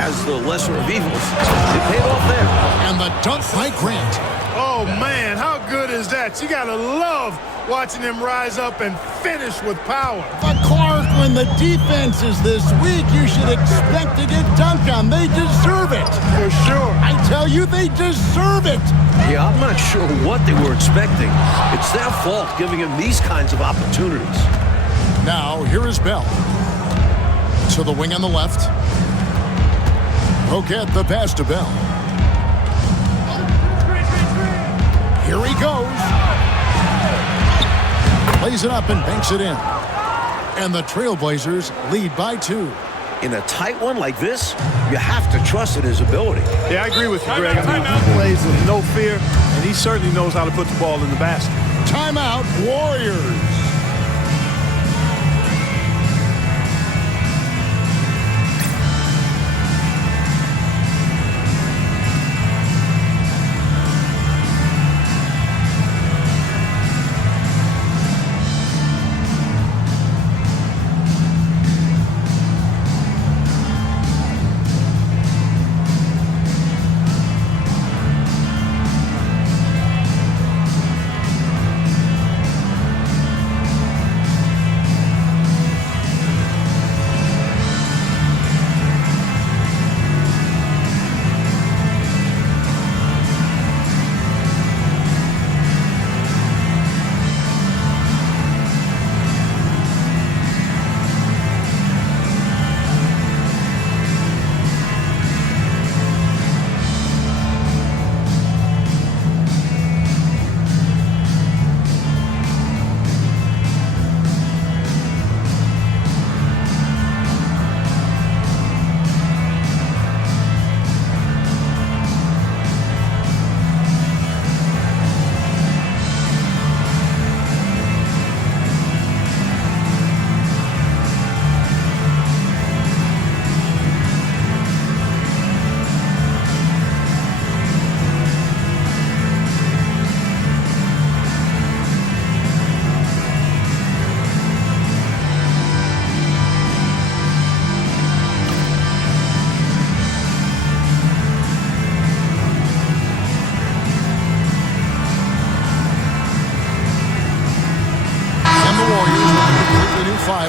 As the lesser of evils, it paid off there. And the dunk by Grant. Oh, man, how good is that? You got to love watching them rise up and finish with power. But Clark, when the defense is this weak, you should expect to get dunked on. They deserve it. For sure. I tell you, they deserve it. Yeah, I'm not sure what they were expecting. It's their fault giving him these kinds of opportunities. Now, here is Bell. To the wing on the left. Poquet the pass to Bell. Here he goes. Plays it up and banks it in. And the Trailblazers lead by 2. In a tight one like this, you have to trust in his ability. Yeah, I agree with you, Greg. I mean, he plays with no fear, and he certainly knows how to put the ball in the basket. Timeout, Warriors.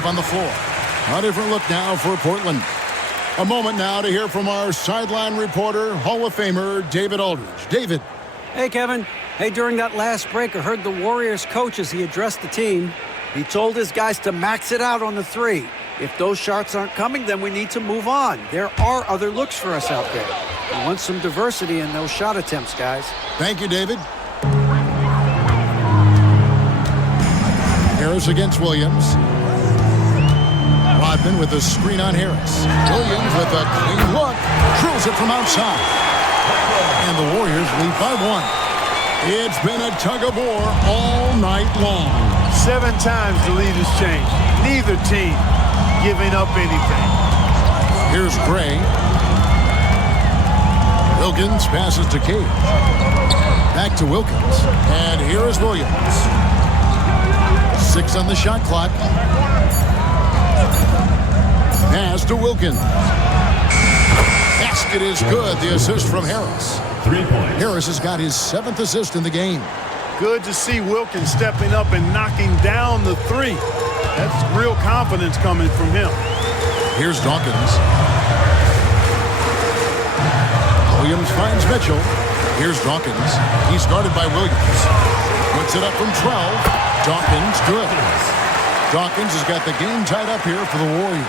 On the floor. A different look now for Portland. A moment now to hear from our sideline reporter, Hall of Famer David Aldridge. David. Hey, Kevin. Hey, during that last break, I heard the Warriors coach as he addressed the team. He told his guys to max it out on the 3. If those shots aren't coming, then we need to move on. There are other looks for us out there. We want some diversity in those shot attempts, guys. Thank you, David. Harris against Williams. Rodman with a screen on Harris. Williams with a clean look. Drills it from outside. And the Warriors lead by 1. It's been a tug-of-war all night long. 7 times the lead has changed. Neither team giving up anything. Here's Gray. Wilkins passes to Cage. Back to Wilkins. And here is Williams. 6 on the shot clock. Pass to Wilkins. Basket is good. The assist from Harris. 3 points. Harris has got his 7th assist in the game. Good to see Wilkins stepping up and knocking down the 3. That's real confidence coming from him. Here's Dawkins. Williams finds Mitchell. Here's Dawkins. He's guarded by Williams. Puts it up from 12. Dawkins, good. Dawkins has got the game tied up here for the Warriors.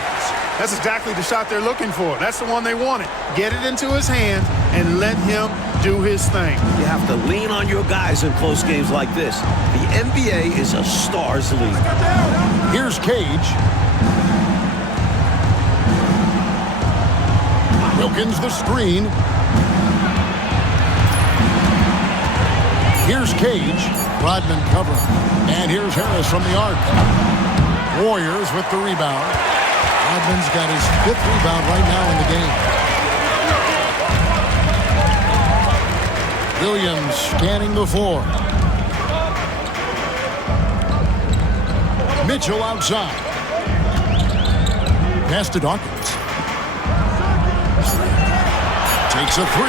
That's exactly the shot they're looking for. That's the one they wanted. Get it into his hand and let him do his thing. You have to lean on your guys in close games like this. The NBA is a stars league. Here's Cage. Wilkins the screen. Here's Cage. Rodman covering. And here's Harris from the arc. Warriors with the rebound. Rodman's got his 5th rebound right now in the game. Williams scanning the floor. Mitchell outside. Pass to Dawkins. Takes a 3.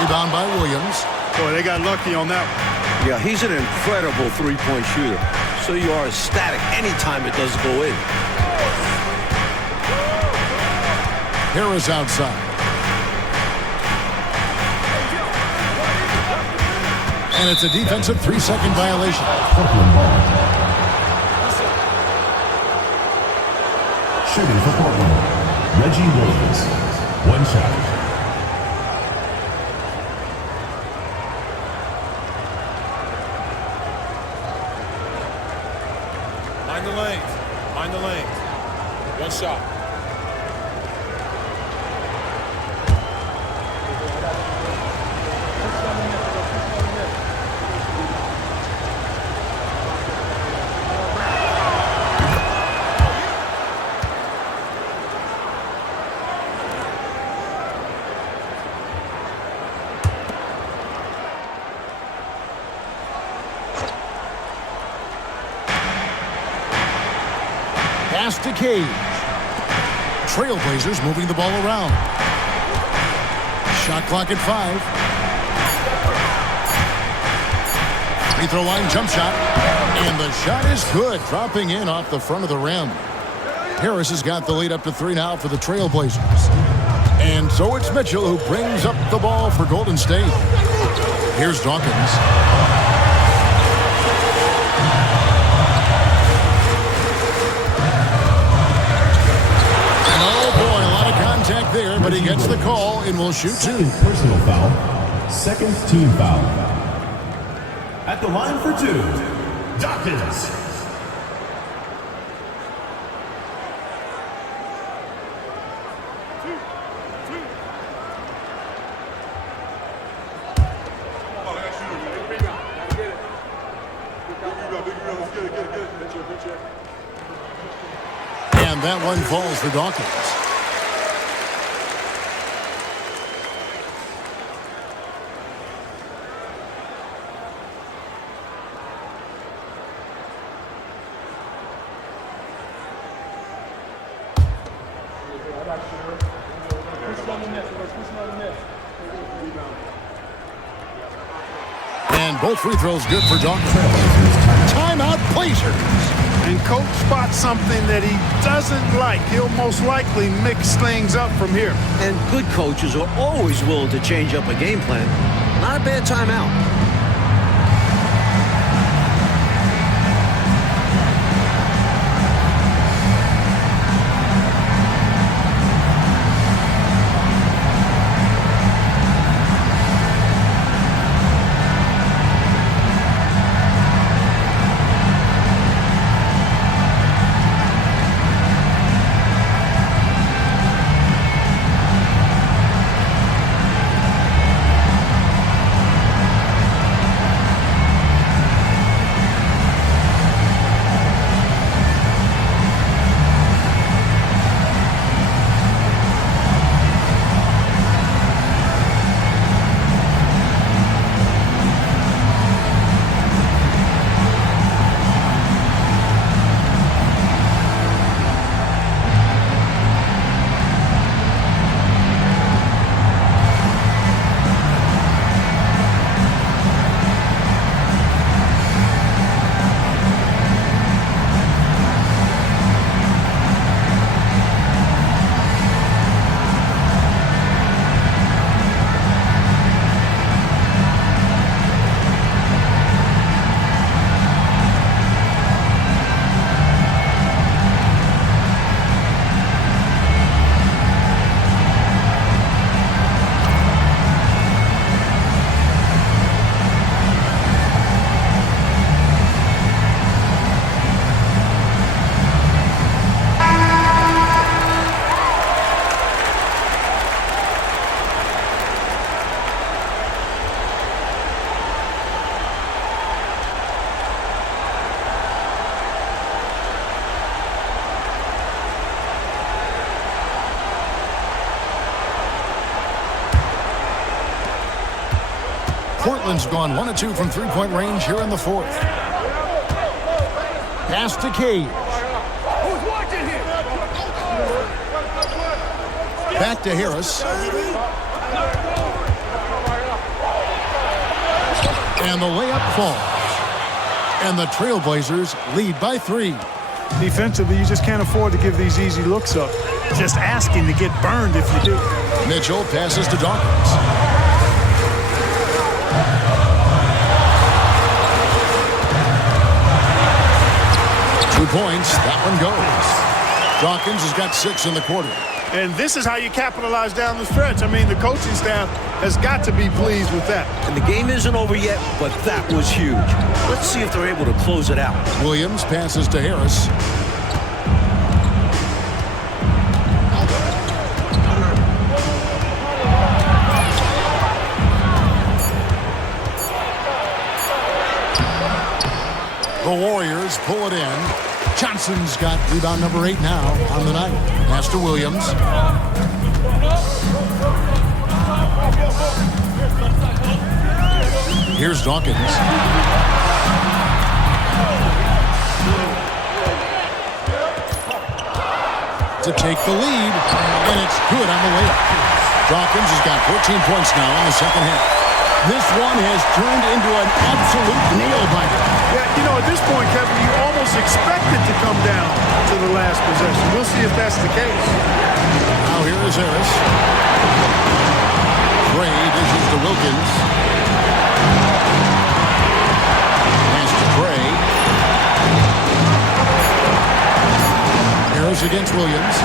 Rebound by Williams. Boy, they got lucky on that one. Yeah, he's an incredible three-point shooter. So you are ecstatic anytime it does go in. Harris outside. And it's a defensive 3-second violation. Portland ball. Shooting for Portland, Reggie Williams. 1 shot. Mind the lanes. Mind the lanes. 1 shot. Pass to Cage. Trailblazers moving the ball around. Shot clock at 5. Free throw line jump shot. And the shot is good. Dropping in off the front of the rim. Harris has got the lead up to 3 now for the Trailblazers. And so it's Mitchell who brings up the ball for Golden State. Here's Dawkins. There, but he gets the call and will shoot 2. Second personal foul. 2nd team foul. At the line for 2, Dawkins. And that one falls for Dawkins. And both free throws good for Dawkins. Timeout Blazers. And coach spots something that he doesn't like. He'll most likely mix things up from here. And good coaches are always willing to change up a game plan. Not a bad timeout. Portland's gone 1 of 2 from three-point range here in the fourth. Pass to Cage. Back to Harris. And the layup falls. And the Trailblazers lead by 3. Defensively, you just can't afford to give these easy looks up. Just asking to get burned if you do. Mitchell passes to Dawkins. Points. That one goes. Dawkins has got 6 in the quarter. And this is how you capitalize down the stretch. I mean, the coaching staff has got to be pleased with that. And the game isn't over yet, but that was huge. Let's see if they're able to close it out. Williams passes to Harris. The Warriors pull it in. Johnson's got rebound number 8 now on the night. Pass to Williams. Here's Dawkins. To take the lead, and it's good on the layup. Dawkins has got 14 points now in the second half. This one has turned into an absolute nail-biter. Yeah, you know, at this point, Kevin, you almost expect it to come down to the last possession. We'll see if that's the case. Now here is Harris. Gray dishes to Wilkins. Pass to Gray. Harris against Williams.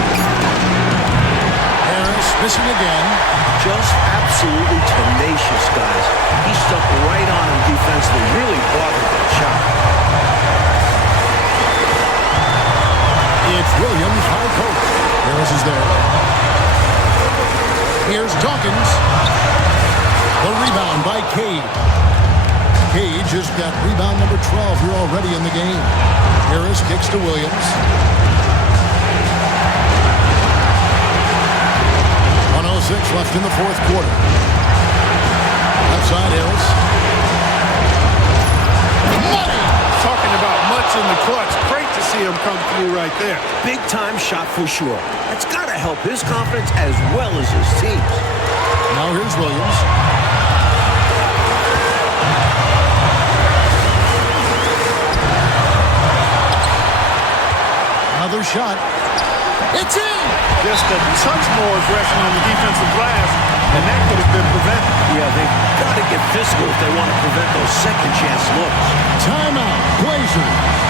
Harris missing again. Just absolutely tenacious, guys. He stuck right on him defensively. Really bothered that shot. It's Williams, high post. Harris is there. Here's Dawkins. The rebound by Cage. Cage has got rebound number 12 here already in the game. Harris kicks to Williams. 1:06 left in the fourth quarter. Outside Harris. Money! Talking about much in the clutch. Great to see him come through right there. Big time shot for sure. That's got to help his confidence as well as his team's. Now here's Williams. Another shot. It's in! Just a touch more aggression on the defensive glass, and that could have been prevented. Yeah, they've got to get physical if they want to prevent those second chance looks. Timeout, Blazers.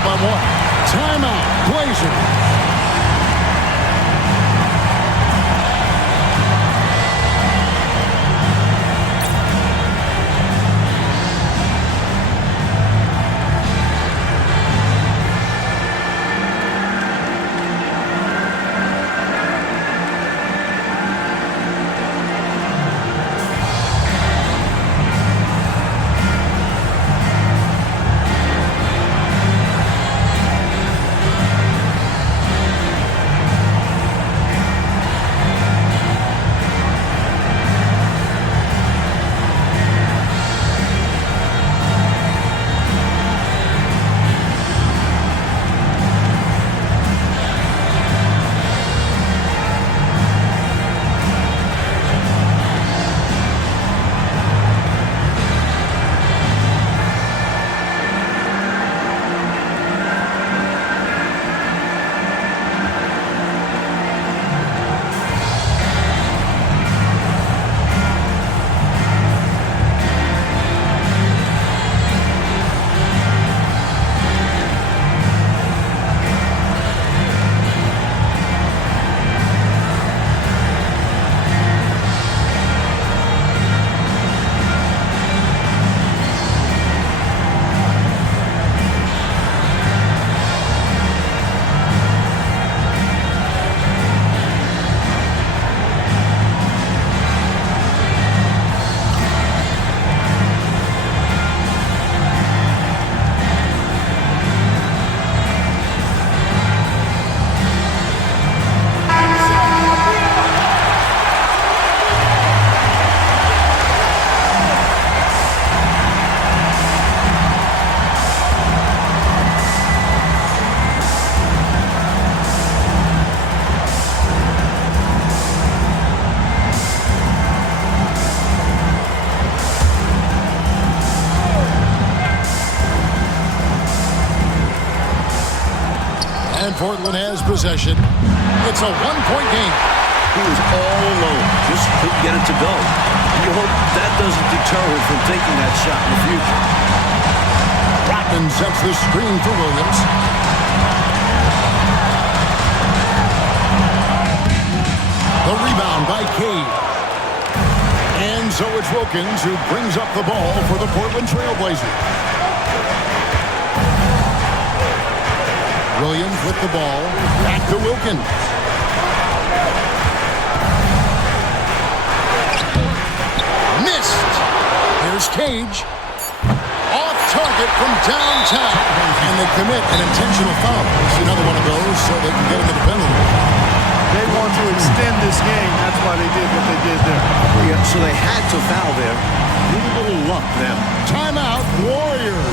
trail by 1. Timeout, Blazers. And Portland has possession. It's a one-point game. He was all alone. Just couldn't get it to go. You hope that doesn't deter him from taking that shot in the future. Rodman sets the screen for Williams. The rebound by Cade. And so it's Wilkins who brings up the ball for the Portland Trailblazers. Williams with the ball. Back to Wilkins. Missed. Here's Cage. Off target from downtown. And they commit an intentional foul. It's another one of those so they can get into the penalty. They want to extend this game. That's why they did what they did there. Yeah, so they had to foul there. Need a little luck now. Timeout, Warriors.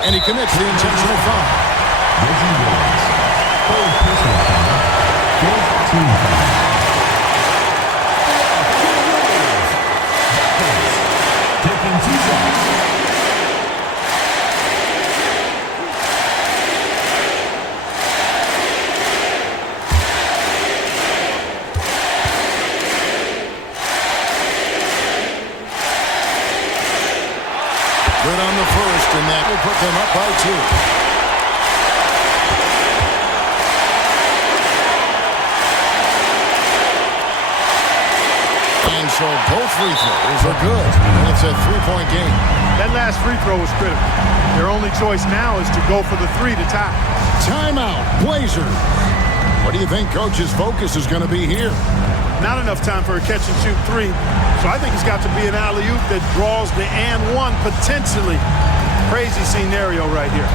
And he commits the intentional foul. Reggie Williams. Third personal foul. Fifth team foul. Taking 2 shots. Good on the first, and that will put them up by 2. And so both free throws are good. And it's a 3-point game. That last free throw was critical. Their only choice now is to go for the 3 to tie. Timeout, Blazers. What do you think Coach's focus is going to be here? Not enough time for a catch-and-shoot 3. So I think it's got to be an alley-oop that draws the and one potentially. Crazy scenario right here.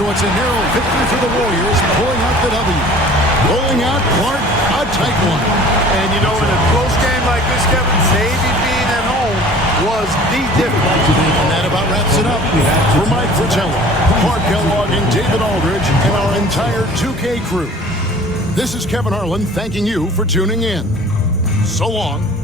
So it's a narrow victory for the Warriors, pulling out the W. Rolling out Clark, a tight one. And, you know, in a close game like this, Kevin, maybe being at home was the difference. And that about wraps it up. For Mike Fratello, Clark Kellogg, and David Aldridge, and our entire 2K crew. This is Kevin Harlan thanking you for tuning in. So long.